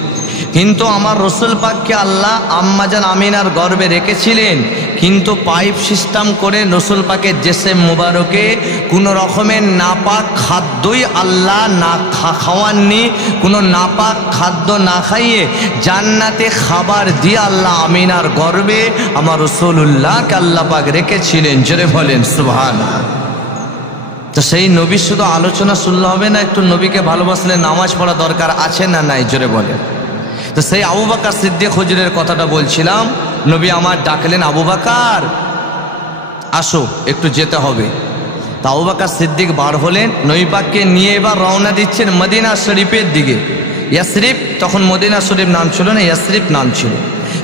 কিন্তু আমার রসুল পাককে আল্লাহ আম্মাজান আমিনার গর্ভে রেখেছিলেন, কিন্তু পাইপ সিস্টেম করে রসুল পাকের জেসে মুবারকে কোনো রকমের নাপাক খাদ্যই আল্লাহ না খাওয়াননি। কোনো নাপাক খাদ্য না খাইয়ে জান্নাতে খাবার দিয়ে আল্লাহ আমিনার গর্ভে আমার রসুল্লাহকে আল্লাহ পাক রেখেছিলেন। জোরে বলেন সুবহানাল্লাহ। তো সেই নবীর শুধু আলোচনা শুনলে হবে না, একটু নবীকে ভালোবাসলে নামাজ পড়া দরকার আছে না নাই, জোরে বলে। তো সেই আবু বকর সিদ্দিক হুজুরের কথাটা বলছিলাম। নবী আমার ডাকলেন, আবু বকর আসো, একটু যেতে হবে। তা আবু বকর সিদ্দিক বার হলেন, নবী পাককে নিয়ে এবার রওনা দিচ্ছেন মদিনা শরীফের দিকে। ইয়াসরিফ, তখন মদিনা শরীফ নাম ছিল না, ইয়াসরিফ নাম ছিল।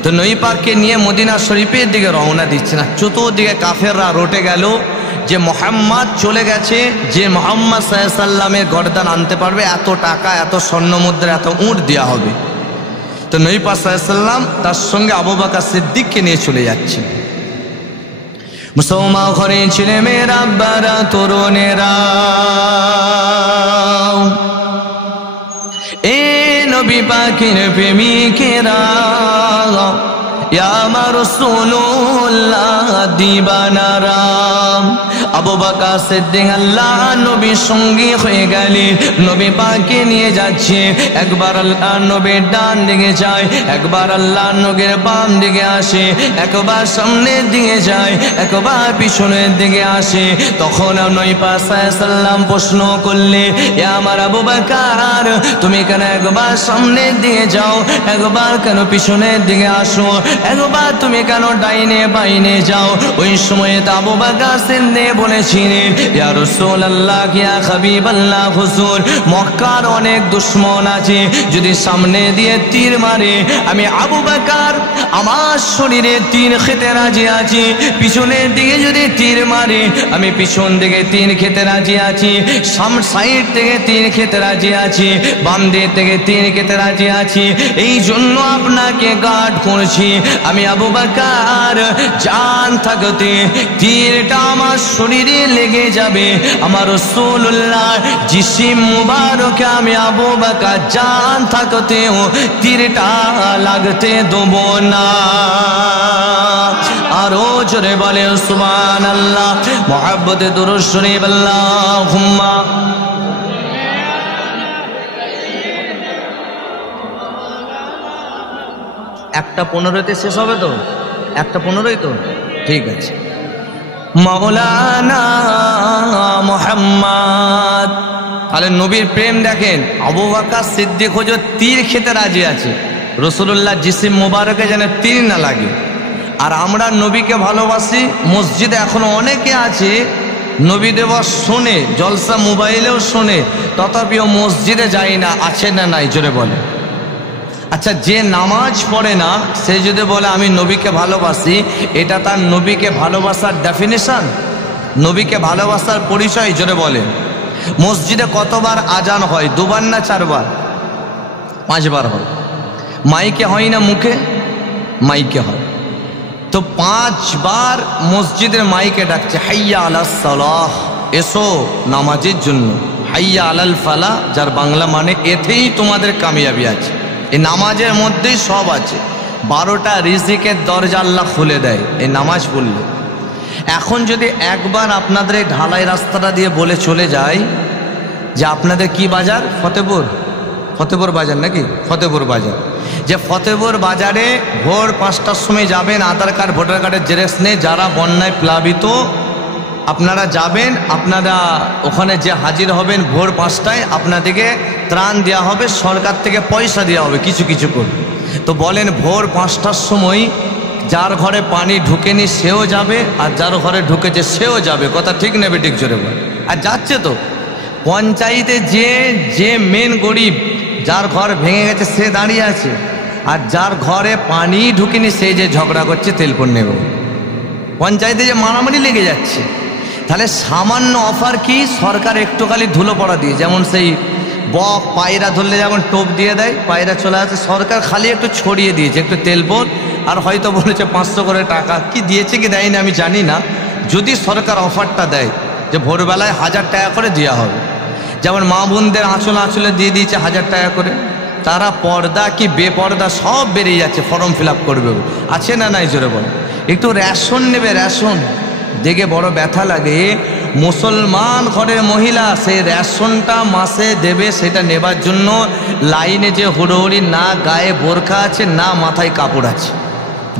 তো নবী পাককে নিয়ে মদিনা শরীফের দিকে রওনা দিচ্ছেন। আর চতুর্দিকে কাফেররা রটে গেল যে মোহাম্মদ চলে গেছে, যে মোহাম্মদ সাল্লাল্লাহু আলাইহি সাল্লামের গর্দান আনতে পারবে এত টাকা, এত স্বর্ণ মুদ্রা, এত উট দেওয়া হবে। তো নবী পাক সাল্লাল্লাহু আলাইহি সাল্লাম তার সঙ্গে আবু বকর সিদ্দিককে নিয়ে চলে যাচ্ছে। মুসলমান ঘরে ছেলে মেয়েরা, আব্বারা, তরুণেরা, এ নবী পাকের প্রেমিকেরা, ইয়া রাসূলুল্লাহ দিবানারা। আবু বকর সিদ্দিক আল্লাহ নবীর সঙ্গী হয়ে গেলেন, নবী পাককে নিয়ে যাচ্ছে। একবার আল্লাহ নবীর ডান দিকে যায়, একবার আল্লাহ নবীর বাম দিকে আসে, একবার সামনের দিকে যায়, একবার পিছনের দিকে আসে। তখন নবী পাক সাল্লাল্লাহু আলাইহি সাল্লাম প্রশ্ন করলে, ইয়া আমার আবু বকর, তুমি কেন একবার সামনের দিকে যাও, একবার কেন পিছনের দিকে আসো, একবার তুমি কেন ডাইনে বাইনে যাও? ওই সময় আবু বকর সিদ্দিক বলেছিলেন, ইয়া রাসূলুল্লাহ, ইয়া হাবিবাল্লাহ, হুজুর মক্কার অনেক দুশমন আছে, যদি সামনে দিয়ে তীর মারে আমি আবু বকর আমার শরীরে তীর খেতে রাজি আছি, পিছনের দিকে যদি তীর মারে আমি পিছন দিকে তীর খেতে রাজি আছি, সাইড থেকে তীর খেতে রাজি আছি, বাম দিক থেকে তীর খেতে রাজি আছি। এই জন্য আপনাকে গার্ড করছি। আমি আবু বকর জান থাকতে তীরটা আমার শরীরে লেগে যাবে, আমার রাসূলুল্লাহ জিসিম মুবারকে আমি আবু বকর জান থাকতেও তীরটা লাগতে দেব না। আরো জোরে বলে সুবহানাল্লাহ, মুহাব্বতে দুরূদ শরীফ, আল্লাহুম্মা। একটা 15-তে শেষ হবে তো? একটা 15ই তো? ঠিক আছে। মাওলানা মুহাম্মদ, তাহলে নবীর প্রেম দেখেন। আবু বকর সিদ্দিক হুজুর তীর খেতে রাজি আছে, রাসূলুল্লাহ জিসিম মুবারকে যেন তীর না লাগে। আর আমরা নবীকে ভালোবাসি। মসজিদে এখনো অনেকে আছে নবী দিবস শোনে, জলসা মোবাইলেও শোনে, তথাপিও মসজিদে যায় না, আছে না নাই, জোরে বলে। আচ্ছা, যে নামাজ পড়ে না সে যদি বলে আমি নবীকে ভালোবাসি, এটা তার নবীকে ভালোবাসার ডেফিনেশন, নবীকে ভালোবাসার পরিচয়, জোরে বলে। মসজিদে কতবার আজান হয়? 2 বার না 4 বার? 5 বার হয়। মাইকে হয় না, মুখে মাইকে হয়। তো 5 বার মসজিদের মাইকে ডাকছে, হাইয়া আলাস সালাহ, এসো নামাজের জন্য, হাইয়া আলাল ফালাহ, যার বাংলা মানে এতেই তোমাদের কামিয়াবি আছে। এই নামাজের মধ্যেই সব আছে। 12টা রিজিকের দরজা আল্লাহ খুলে দেয় এই নামাজ পড়লে। এখন যদি একবার আপনাদের এই ঢালাই রাস্তাটা দিয়ে বলে চলে যায় যে আপনাদের কি বাজার? ফতেপুর বাজার নাকি? ফতেপুর বাজার। যে ফতেপুর বাজারে ভোর 5টার সময় যাবেন, আধার কার্ড ভোটার কার্ডের জেরক্স নিয়ে, যারা বন্যায় প্লাবিত আপনারা যাবেন, আপনারা ওখানে যে হাজির হবেন ভোর 5টায়, আপনাদেরকে ত্রাণ দেওয়া হবে, সরকার থেকে পয়সা দেওয়া হবে কিছু কিছু করে। তো বলেন ভোর 5টার সময় যার ঘরে পানি ঢুকেনি সেও যাবে, আর যার ঘরে ঢুকেছে সেও যাবে। কথা ঠিক নেবে? ঠিক জোরে বল। আর যাচ্ছে তো পঞ্চায়েতে যে মেন গরিব, যার ঘর ভেঙে গেছে সে দাঁড়িয়ে আছে, আর যার ঘরে পানি ঢুকেনি সে যে ঝগড়া করছে তেলপন নেবে। পঞ্চায়েতে যে মারামারি লেগে যাচ্ছে। তাহলে সামান্য অফার কি? সরকার একটু খালি ধুলো পড়া দিয়ে, যেমন সেই বক পায়রা ধরলে যেমন টোপ দিয়ে দেয়, পায়রা চলে আসে, সরকার খালি একটু ছড়িয়ে দিয়েছে, একটু তেলপন, আর হয়তো বলেছে 500 করে টাকা, কি দিয়েছে কি দেয়নি আমি জানি না। যদি সরকার অফারটা দেয় যে ভোরবেলায় 1000 টাকা করে দেওয়া হবে, যেমন মা বোনদের আঁচলে দিয়ে দিয়েছে 1000 টাকা করে, তারা পর্দা কি বেপর্দা সব বেরিয়ে যাচ্ছে, ফর্ম ফিল আপ করবে। আছে না নাই, জোরে বল। একটু রেশন নেবে, রেশন দেখে বড় ব্যথা লাগে। মুসলমান ঘরের মহিলা সেই রেশনটা মাসে দেবে, সেটা নেবার জন্য লাইনে যে হুড়োহুড়ি, না গায়ে বোরখা আছে না মাথায় কাপড় আছে,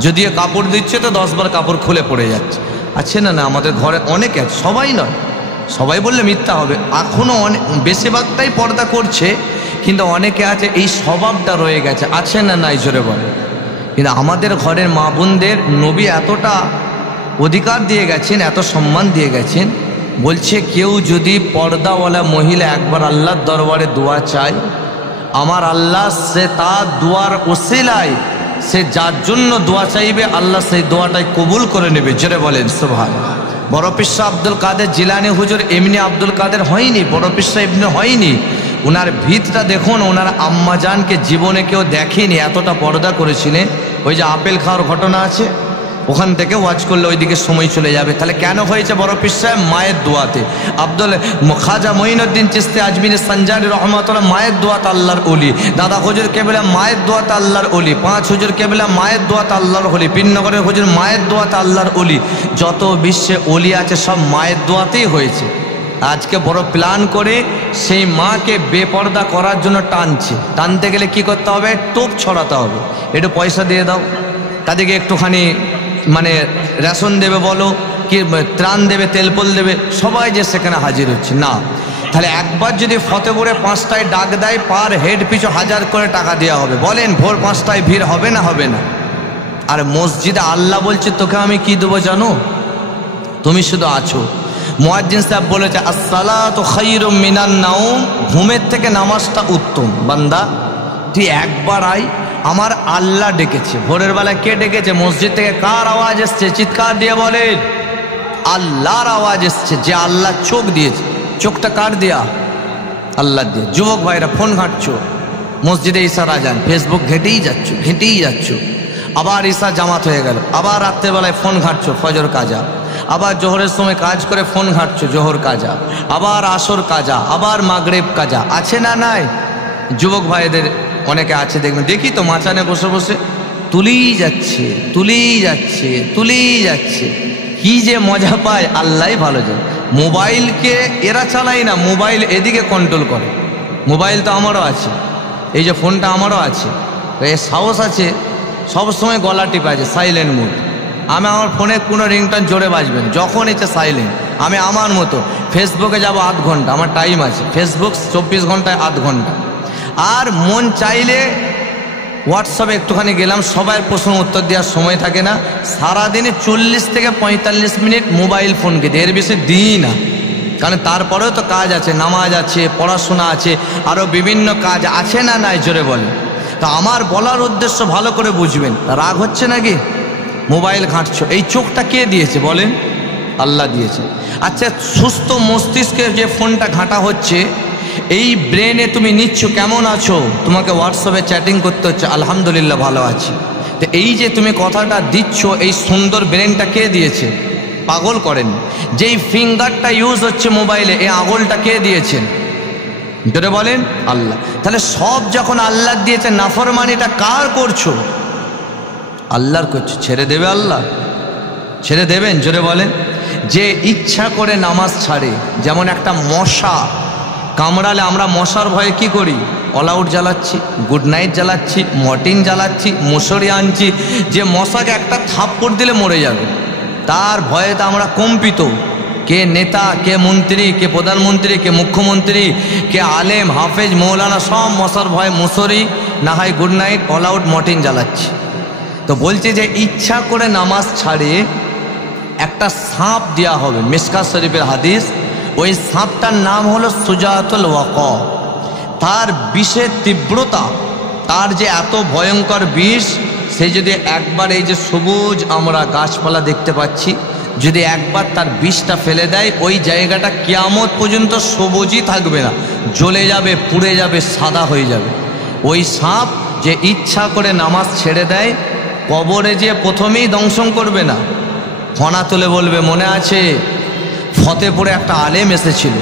যদিও কাপড় দিচ্ছে তো 10 বার কাপড় খুলে পড়ে যাচ্ছে। আছে না না? আমাদের ঘরে অনেকে আছে, সবাই নয়, সবাই বললে মিথ্যা হবে, এখনও অনেক বেশিরভাগটাই পর্দা করছে, কিন্তু অনেকে আছে এই স্বভাবটা রয়ে গেছে, আছে না নাই জোরে বলে। কিন্তু আমাদের ঘরের মা বোনদের নবী এতটা অধিকার দিয়ে গেছেন, এত সম্মান দিয়ে গেছেন, বলছে কেউ যদি পর্দাওয়ালা মহিলা একবার আল্লাহর দরবারে দোয়া চায়, আমার আল্লাহ সে তার দোয়ার ওসিলায় সে যার জন্য দোয়া চাইবে আল্লাহ সেই দোয়াটাই কবুল করে নেবে, জোরে বলেন সুবহানাল্লাহ। বড় পীর শাহ আব্দুল কাদের জিলানী হুজুর এমনি আব্দুল কাদের হয়নি, বড় পীর শাহ এমনি হয়নি, ওনার ভিতটা দেখুন, ওনার আম্মাজানকে জীবনে কেউ দেখেনি, এতটা পর্দা করেছিলেন। ওই যে আপেল খাওয়ার ঘটনা আছে, ওখান থেকে ওয়াজ করলে ওইদিকে সময় চলে যাবে। তাহলে কেন হয়েছে বড় পীর সাহেব? মায়ের দোয়াতে। আব্দুল খাজা মঈনুদ্দিন চিশতি আজমিরি সঞ্জারি রহমাতুল্লাহ মায়ের দোয়াত আল্লাহর ওলি, দাদা হুজুর কেবলা মায়ের দোয়াত আল্লাহর ওলি, পাঁচ হুজুর কেবলা মায়ের দোয়াত আল্লাহর ওলি, পীরনগরের হুজুর মায়ের দোয়াত আল্লাহর ওলি, যত বিশ্বে ওলি আছে সব মায়ের দোয়াতেই হয়েছে। আজকে বড় প্ল্যান করে সেই মাকে বেপর্দা করার জন্য টানছে। টানতে গেলে কি করতে হবে? টোপ ছড়াতে হবে, একটু পয়সা দিয়ে দাও, তাদেরকে একটুখানি মানে রেশন দেবে, বলো কি ত্রাণ দেবে, তেলপল দেবে, সবাই যে সেখানে হাজির হচ্ছে না। তাহলে একবার যদি ফতেপুরে 5টায় ডাক দেয়, পার হেড পিছু 1000 করে টাকা দেওয়া হবে। বলেন ভোর 5টায় ভিড় হবে না হবে না? আর মসজিদে আল্লাহ বলছে তোকে আমি কি দেবো জানো? তুমি শুধু আছো। মুয়াজ্জিন সাহেব বলেছে আসসালাতু খায়রুম মিনান নাওম, ঘুমের থেকে নামাজটা উত্তম। বান্দা তুই একবার আয়, আমার আল্লাহ ডেকেছে। ভোরের বেলায় কে ডেকেছে? মসজিদ থেকে কার আওয়াজ এসছে? চিৎকার দিয়ে বলেন। আল্লাহর আওয়াজ এসছে, যে আল্লাহ চোখ দিয়েছে। চোখটা কার দেয়া? আল্লাহ দিয়ে। যুবক ভাইরা ফোন ঘাঁটছো, মসজিদে ঈশার আজান, ফেসবুক ঘেঁটেই যাচ্ছ, আবার ঈশা জামাত হয়ে গেল, আবার রাত্রেবেলায় ফোন ঘাঁটছো, ফজর কাজা, আবার জোহরের সময় কাজ করে ফোন ঘাঁটছো, জোহর কাজা, আবার আসর কাজা, আবার মাগরিব কাজা। আছে না নাই? যুবক ভাইদের অনেকে আছে, দেখবেন দেখি তো মাচানে বসে বসে তুলেই যাচ্ছে, কি যে মজা পায় আল্লাহ ভালো যায়। মোবাইলকে এরা চালায় না, মোবাইল এদিকে কন্ট্রোল করে। মোবাইল তো আমারও আছে, এই যে ফোনটা আমারও আছে, এ সাহস আছে সবসময় গলা টিপে আছে, সাইলেন্ট মুড। আমি আমার ফোনে কোনো রিংটন জোরে বাজবেন, যখন ইচ্ছে সাইলেন্ট। আমি আমার মতো ফেসবুকে যাব 8 ঘন্টা, আমার টাইম আছে, ফেসবুক 24 ঘন্টায় 8 ঘন্টা। আর মন চাইলে হোয়াটসঅ্যাপে একটুখানি গেলাম, সবাই প্রশ্ন উত্তর দেওয়ার সময় থাকে না, সারাদিনে 40 থেকে 45 মিনিট মোবাইল ফোনকে দিই, এর বেশি দিই না। কারণ তারপরেও তো কাজ আছে, নামাজ আছে, পড়াশোনা আছে, আরও বিভিন্ন কাজ আছে না নাই জোরে বলে। তো আমার বলার উদ্দেশ্য ভালো করে বুঝবেন। রাগ হচ্ছে নাকি? মোবাইল ঘাঁটছো, এই চোখটা কে দিয়েছে বলেন? আল্লাহ দিয়েছে। আচ্ছা, সুস্থ মস্তিষ্কে যে ফোনটা ঘাঁটা হচ্ছে, এই ব্রেনে তুমি নিচ্ছ, কেমন আছো? তোমাকে হোয়াটসঅ্যাপে চ্যাটিং করতে হচ্ছে, আলহামদুলিল্লাহ ভালো আছি। তো এই যে তুমি কথাটা দিচ্ছ, এই সুন্দর ব্রেনটা কে দিয়েছে? পাগল করেন। যেই ফিঙ্গারটা ইউজ হচ্ছে মোবাইলে, এই আঙুলটা কে দিয়েছেন? জোরে বলেন আল্লাহ। তাহলে সব যখন আল্লাহ দিয়েছে, নাফরমানিটা কার করছো? আল্লাহর করছো। ছেড়ে দেবে আল্লাহ? ছেড়ে দেবেন? জোরে বলেন। যে ইচ্ছা করে নামাজ ছাড়ে, যেমন একটা মশা কামড়ালে আমরা মশার ভয়ে কি করি? অল আউট জ্বালাচ্ছি, গুড নাইট জ্বালাচ্ছি, মর্টিন জ্বালাচ্ছি, মশারি আনছি, যে মশাকে একটা থাপ্পড় দিলে মরে যাবে, তার ভয়ে তো আমরা কম্পিত। কে নেতা, কে মন্ত্রী, কে প্রধানমন্ত্রী, কে মুখ্যমন্ত্রী, কে আলেম, হাফেজ, মৌলানা, সব মশার ভয়ে মশারি না হয় Good Knight, All Out, Mortein জ্বালাচ্ছি। তো বলছে যে ইচ্ছা করে নামাজ ছাড়ে একটা সাপ দেওয়া হবে, মিশকাত শরীফের হাদিস। ওই সাপটার নাম হলো সুজাতুল ওয়াকা। তার বিষের তীব্রতা, তার যে এত ভয়ঙ্কর বিষ, সে যদি একবার এই যে সবুজ আমরা গাছপালা দেখতে পাচ্ছি, যদি একবার তার বিষটা ফেলে দেয়, ওই জায়গাটা কিয়ামত পর্যন্ত সবুজই থাকবে না, জ্বলে যাবে, পুড়ে যাবে, সাদা হয়ে যাবে। ওই সাপ যে ইচ্ছা করে নামাজ ছেড়ে দেয়, কবরে যে প্রথমেই দংশন করবে না, ফনা তুলে বলবে, মনে আছে ফতেপুরে একটা আলেম এসেছিল,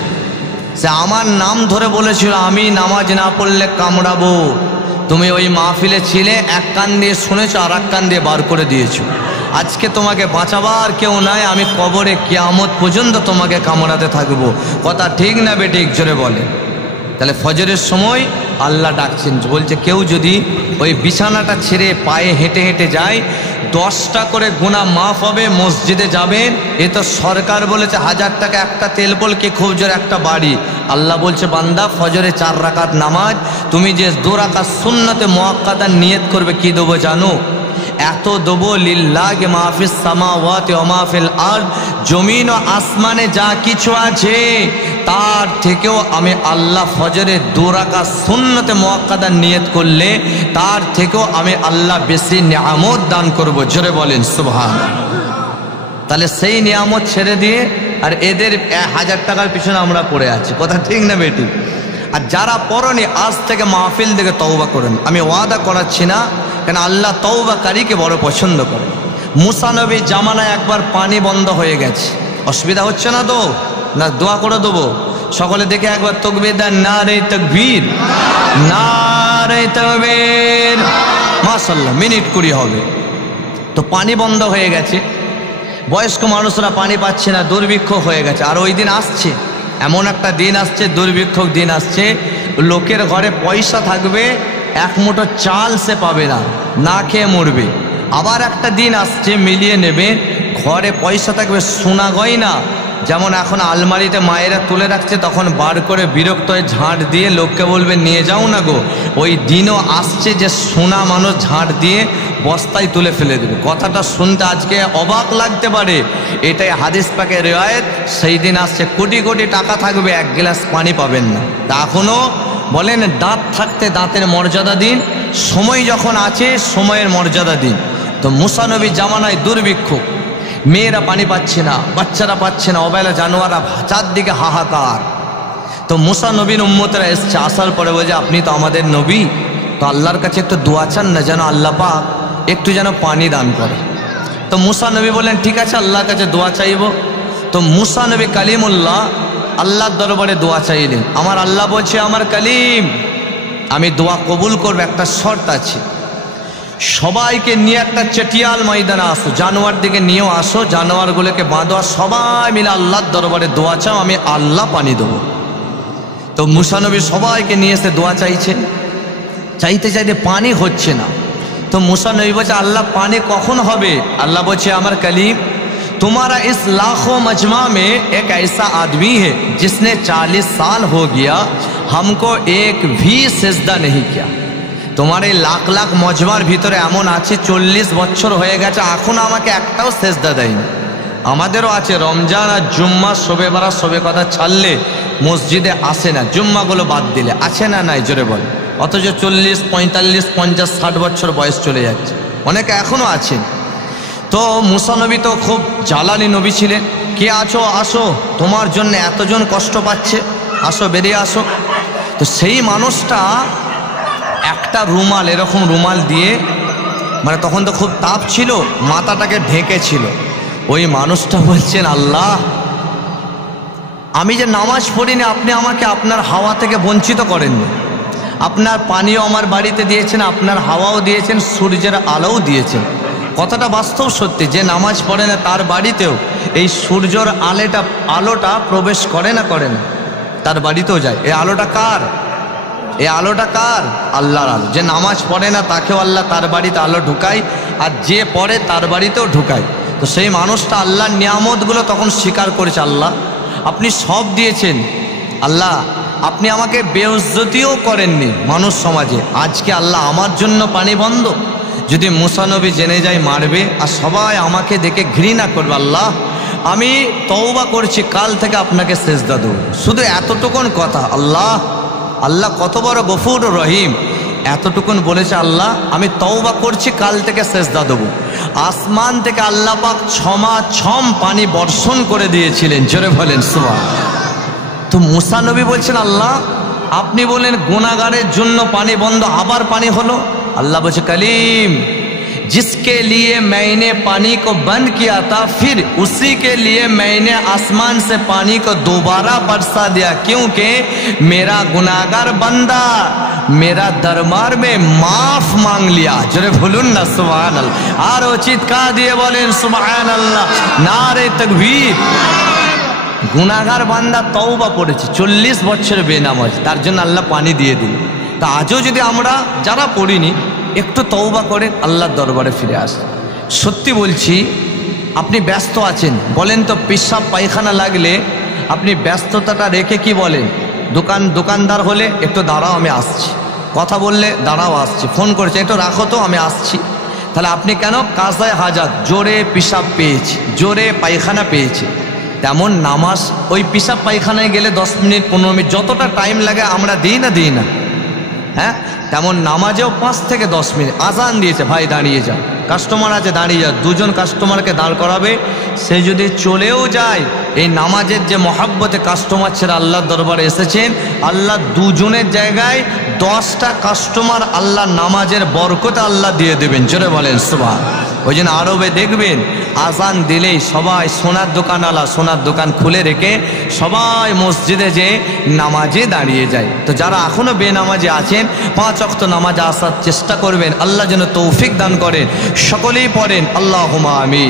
সে আমার নাম ধরে বলেছিল আমি নামাজ না পড়লে কামড়াবো। তুমি ওই মাহফিলে ছিলে, এক কান দিয়ে শুনেছো, আর এক কান দিয়ে বার করে দিয়েছো। আজকে তোমাকে বাঁচাবার কেউ নাই, আমি কবরে কিয়ামত পর্যন্ত তোমাকে কামড়াতে থাকবো। কথা ঠিক না বেঠিক? জোরে বলে। তাহলে ফজরের সময় আল্লাহ ডাকছেন, বলছে কেউ যদি ওই বিছানাটা ছেড়ে পায়ে হেঁটে হেঁটে যায় 10টা করে গুনাহ মাফ হবে, মসজিদে যাবেন। এ তো সরকার বলেছে 1000 টাকা একটা তেল বল কি খুব জোর একটা বাড়ি। আল্লাহ বলছে বান্দা ফজরে 4 রাকাত নামাজ তুমি যে 2 রাকাত সুন্নতে মুআক্কাদা নিয়ত করবে, কি দেবো জানো? এত দেবো লিল্লাহি মা ফিস সামাওয়াতি ওয়া মা ফিল আরদ, জমিন ও আসমানে যা কিছু আছে তার থেকেও আমি আল্লাহ ফজরে 2 রাকাত সুন্নতে মুআক্কাদা নিয়ত করলে তার থেকেও আমি আল্লাহ বেশি নিয়ামত দান করব। জোরে বলেন সুবহানাল্লাহ। তাহলে সেই নিয়ামত ছেড়ে দিয়ে আর এদের 1000 টাকার পিছনে আমরা পড়ে আছি, কথা ঠিক না বেটি? আর যারা পড়নি আজ থেকে মাহফিল থেকে তওবা করেন, আমি ওয়াদা করাচ্ছি না, কেন আল্লাহ তওবাকারীকে বড় পছন্দ করে। মুসা নবীর জামানায় একবার পানি বন্ধ হয়ে গেছে, অসুবিধা হচ্ছে না তো? না দোয়া করে দেবো সকলে দেখে একবার তাকবীর দেন, নারে তাকবীর, নারে তাকবীর। মাশাআল্লাহ, মিনিট 20 হবে। তো পানি বন্ধ হয়ে গেছে, বয়স্ক মানুষরা পানি পাচ্ছে না, দুর্ভিক্ষ হয়ে গেছে। আর ওই দিন আসছে, এমন একটা দিন আসছে, দুর্ভিক্ষ দিন আসছে, লোকের ঘরে পয়সা থাকবে 1 মুঠো চাল সে পাবে না, না খেয়ে মরবে। আবার একটা দিন আসছে, মিলিয়ে নেবে, ঘরে পয়সা থাকবে, সোনা গয়না যেমন এখন আলমারিতে মায়েরা তুলে রাখছে, তখন বার করে বিরক্ত হয়ে ঝাঁট দিয়ে লোককে বলবে নিয়ে যাও না গো। ওই দিনও আসছে যে সোনা মানুষ ঝাঁট দিয়ে বস্তায় তুলে ফেলে দেবে। কথাটা শুনতে আজকে অবাক লাগতে পারে, এটাই হাদিস পাকের রিওয়ায়াত। সেই দিন আসছে, কোটি কোটি টাকা থাকবে, 1 গ্লাস পানি পাবেন না। তা এখনও বলেন দাঁত থাকতে দাঁতের মর্যাদা দিন, সময় যখন আছে সময়ের মর্যাদা দিন। তো মুসা নবীর জামানায় দুর্ভিক্ষ, মেয়েরা পানি পাচ্ছে না, বাচ্চারা পাচ্ছে না, অবেলা জানোয়াররা চারদিকে হাহাকার। তো মুসা নবীর উম্মতেরা এসছে, আসার পরে বলছে আপনি তো আমাদের নবী, তো আল্লাহর কাছে একটু দোয়া চান না, যেন আল্লাহ পাক একটু যেন পানি দান করে। তো মুসা নবী বললেন ঠিক আছে আল্লাহর কাছে দোয়া চাইব। তো মুসা নবী কালিমুল্লাহ আল্লাহর দরবারে দোয়া চাইলেন। আমার আল্লাহ বলছে আমার কালিম, আমি দোয়া কবুল করবো, একটা শর্ত আছে, সবাইকে নিয়ে একটা চেটিয়াল ময়দানে আসো, জানোয়ার দিকে নিয়েও আসো, জানোয়ারগুলোকে বাঁধো, সবাই মিলে আল্লাহর দরবারে দোয়া চাও, আমি আল্লাহ পানি দেবো। তো মুসা নবী সবাইকে নিয়ে এসে দোয়া চাইছেন, চাইতে চাইতে পানি হচ্ছে না। তো মুসা নবী বলছে আল্লাহ পানি কখন হবে? আল্লাহ বলছে আমার কালিম, तुम्हारा इस लाखों मजमा में एक ऐसा आदमी है जिसने 40 साल हो गया हमको एक भी सिजदा नहीं किया। তোমার এই লাখ লাখ মজমার ভিতরে এমন আছে 40 বছর হয়ে গেছে এখনো আমাকে একটাও সেজদা দেয়নি। আমাদেরও আছে, রমজান আর জুম্মা শবে বারাত শবে কথা ছাড়লে মসজিদে আসে না, জুম্মাগুলো বাদ দিলে আছে না নাই জোরে বল। অথচ 40, 45, 50, 60 বছর বয়স চলে যাচ্ছে, অনেকে এখনো আছেন। তো মুসা নবী তো খুব জ্বালানি নবী ছিলেন, কে আছো আসো, তোমার জন্য এতজন কষ্ট পাচ্ছে, আসো বেরিয়ে আসো। তো সেই মানুষটা একটা রুমাল, এরকম রুমাল দিয়ে, মানে তখন তো খুব তাপ ছিল, মাথাটাকে ঢেকেছিল। ওই মানুষটা বলছেন আল্লাহ আমি যে নামাজ পড়িনি, আপনি আমাকে আপনার হাওয়া থেকে বঞ্চিত করেননি, আপনার পানিও আমার বাড়িতে দিয়েছেন, আপনার হাওয়াও দিয়েছেন, সূর্যের আলোও দিয়েছেন। কথাটা বাস্তব সত্যি, যে নামাজ পড়ে না তার বাড়িতেও এই সূর্যের আলোটা প্রবেশ করে না, করে না, তার বাড়িতেও যায়। এই আলোটা কার? এই আলোটা কার? আল্লাহর আলো। যে নামাজ পড়ে না তাকেও আল্লাহ তার বাড়িতে আলো ঢুকায়, আর যে পড়ে তার বাড়িতেও ঢুকায়। তো সেই মানুষটা আল্লাহর নিয়ামতগুলো তখন স্বীকার করেছে, আল্লাহ আপনি সব দিয়েছেন, আল্লাহ আপনি আমাকে বেইজ্জতিও করেননি মানুষ সমাজে, আজকে আল্লাহ আমার জন্য পানি বন্ধ। যদি মুসা নবী জেনে যায় মারবে, আর সবাই আমাকে দেখে ঘৃণা করবে, আল্লাহ আমি তওবা করছি, কাল থেকে আপনাকে সেজদা দেব। শুধু এতটুকুন কথা, আল্লাহ আল্লাহ কত বড় গফুর রহিম, এতটুকুন বলেছে আল্লাহ আমি তওবা করছি, কাল থেকে সেজদা দেব। আসমান থেকে আল্লাহ পাক ছম পানি বর্ষণ করে দিয়েছিলেন, জোরে বলেন সুবহানাল্লাহ। তো মুসা নবী বলছেন আল্লাহ আপনি বলেন গুনাহগারের জন্য পানি বন্ধ, আবার পানি হলো। अल्लाह बचे कलीम जिसके लिए मैंने पानी को बंद किया था फिर उसी के लिए मैंने आसमान से पानी को दोबारा बरसा दिया, क्योंकि मेरा गुनाहगार बंदा मेरा दरबार में माफ मांग लिया। जरे बोलून ना सुभान अल्लाह, और चिৎকার দিয়ে বলেন सुभान अल्लाह, नारे तकबीर। গুনাহগার বান্দা তওবা করেছে, 40 বছর বেনামাজ, তার জন্য আল্লাহ পানি দিয়ে দিল। তা আজও যদি আমরা যারা পড়িনি একটু তওবা করেন, আল্লাহর দরবারে ফিরে আসেন। সত্যি বলছি, আপনি ব্যস্ত আছেন, বলেন তো পেশাব পায়খানা লাগলে আপনি ব্যস্ততাটা রেখে কি বলেন? দোকানদার হলে একটু দাঁড়াও আমি আসছি, কথা বললে দাঁড়াও আসছি, ফোন করেছে একটু রাখো তো আমি আসছি। তাহলে আপনি কেন? কাজায় হাজাত, জোরে পেশাব পেয়েছি, জোরে পায়খানা পেয়েছি। তেমন নামাজ ওই পেশাব পায়খানায় গেলে 10 মিনিট 15 মিনিট যতটা টাইম লাগে আমরা দিই না, হ্যাঁ? তেমন নামাজেও 5 থেকে 10 মিনিট। আজান দিয়েছে, ভাই দাঁড়িয়ে যাও, কাস্টমার আছে দাঁড়িয়ে যাও, দুজন কাস্টমারকে দাঁড় করাবে, সে যদি চলেও যায়, এই নামাজের যে মহাব্বতে কাস্টমার ছেড়ে আল্লাহর দরবারে এসেছেন, আল্লাহ দুজনের জায়গায় 10টা কাস্টমার আল্লাহ নামাজের বরকতে আল্লাহ দিয়ে দেবেন। জোরে বলেন সুবহানাল্লাহ। ওই জন্য আরবে দেখবেন আজান দিলেই সবাই সোনার দোকানওয়ালা সোনার দোকান খুলে রেখে সবাই মসজিদে যে নামাজে দাঁড়িয়ে যায়। তো যারা এখনও বেনামাজে আছেন 5 ওয়াক্ত নামাজে আসার চেষ্টা করবেন, আল্লাহ যেন তৌফিক দান করেন। সকলেই পড়েন আল্লাহুম্মা আমিন।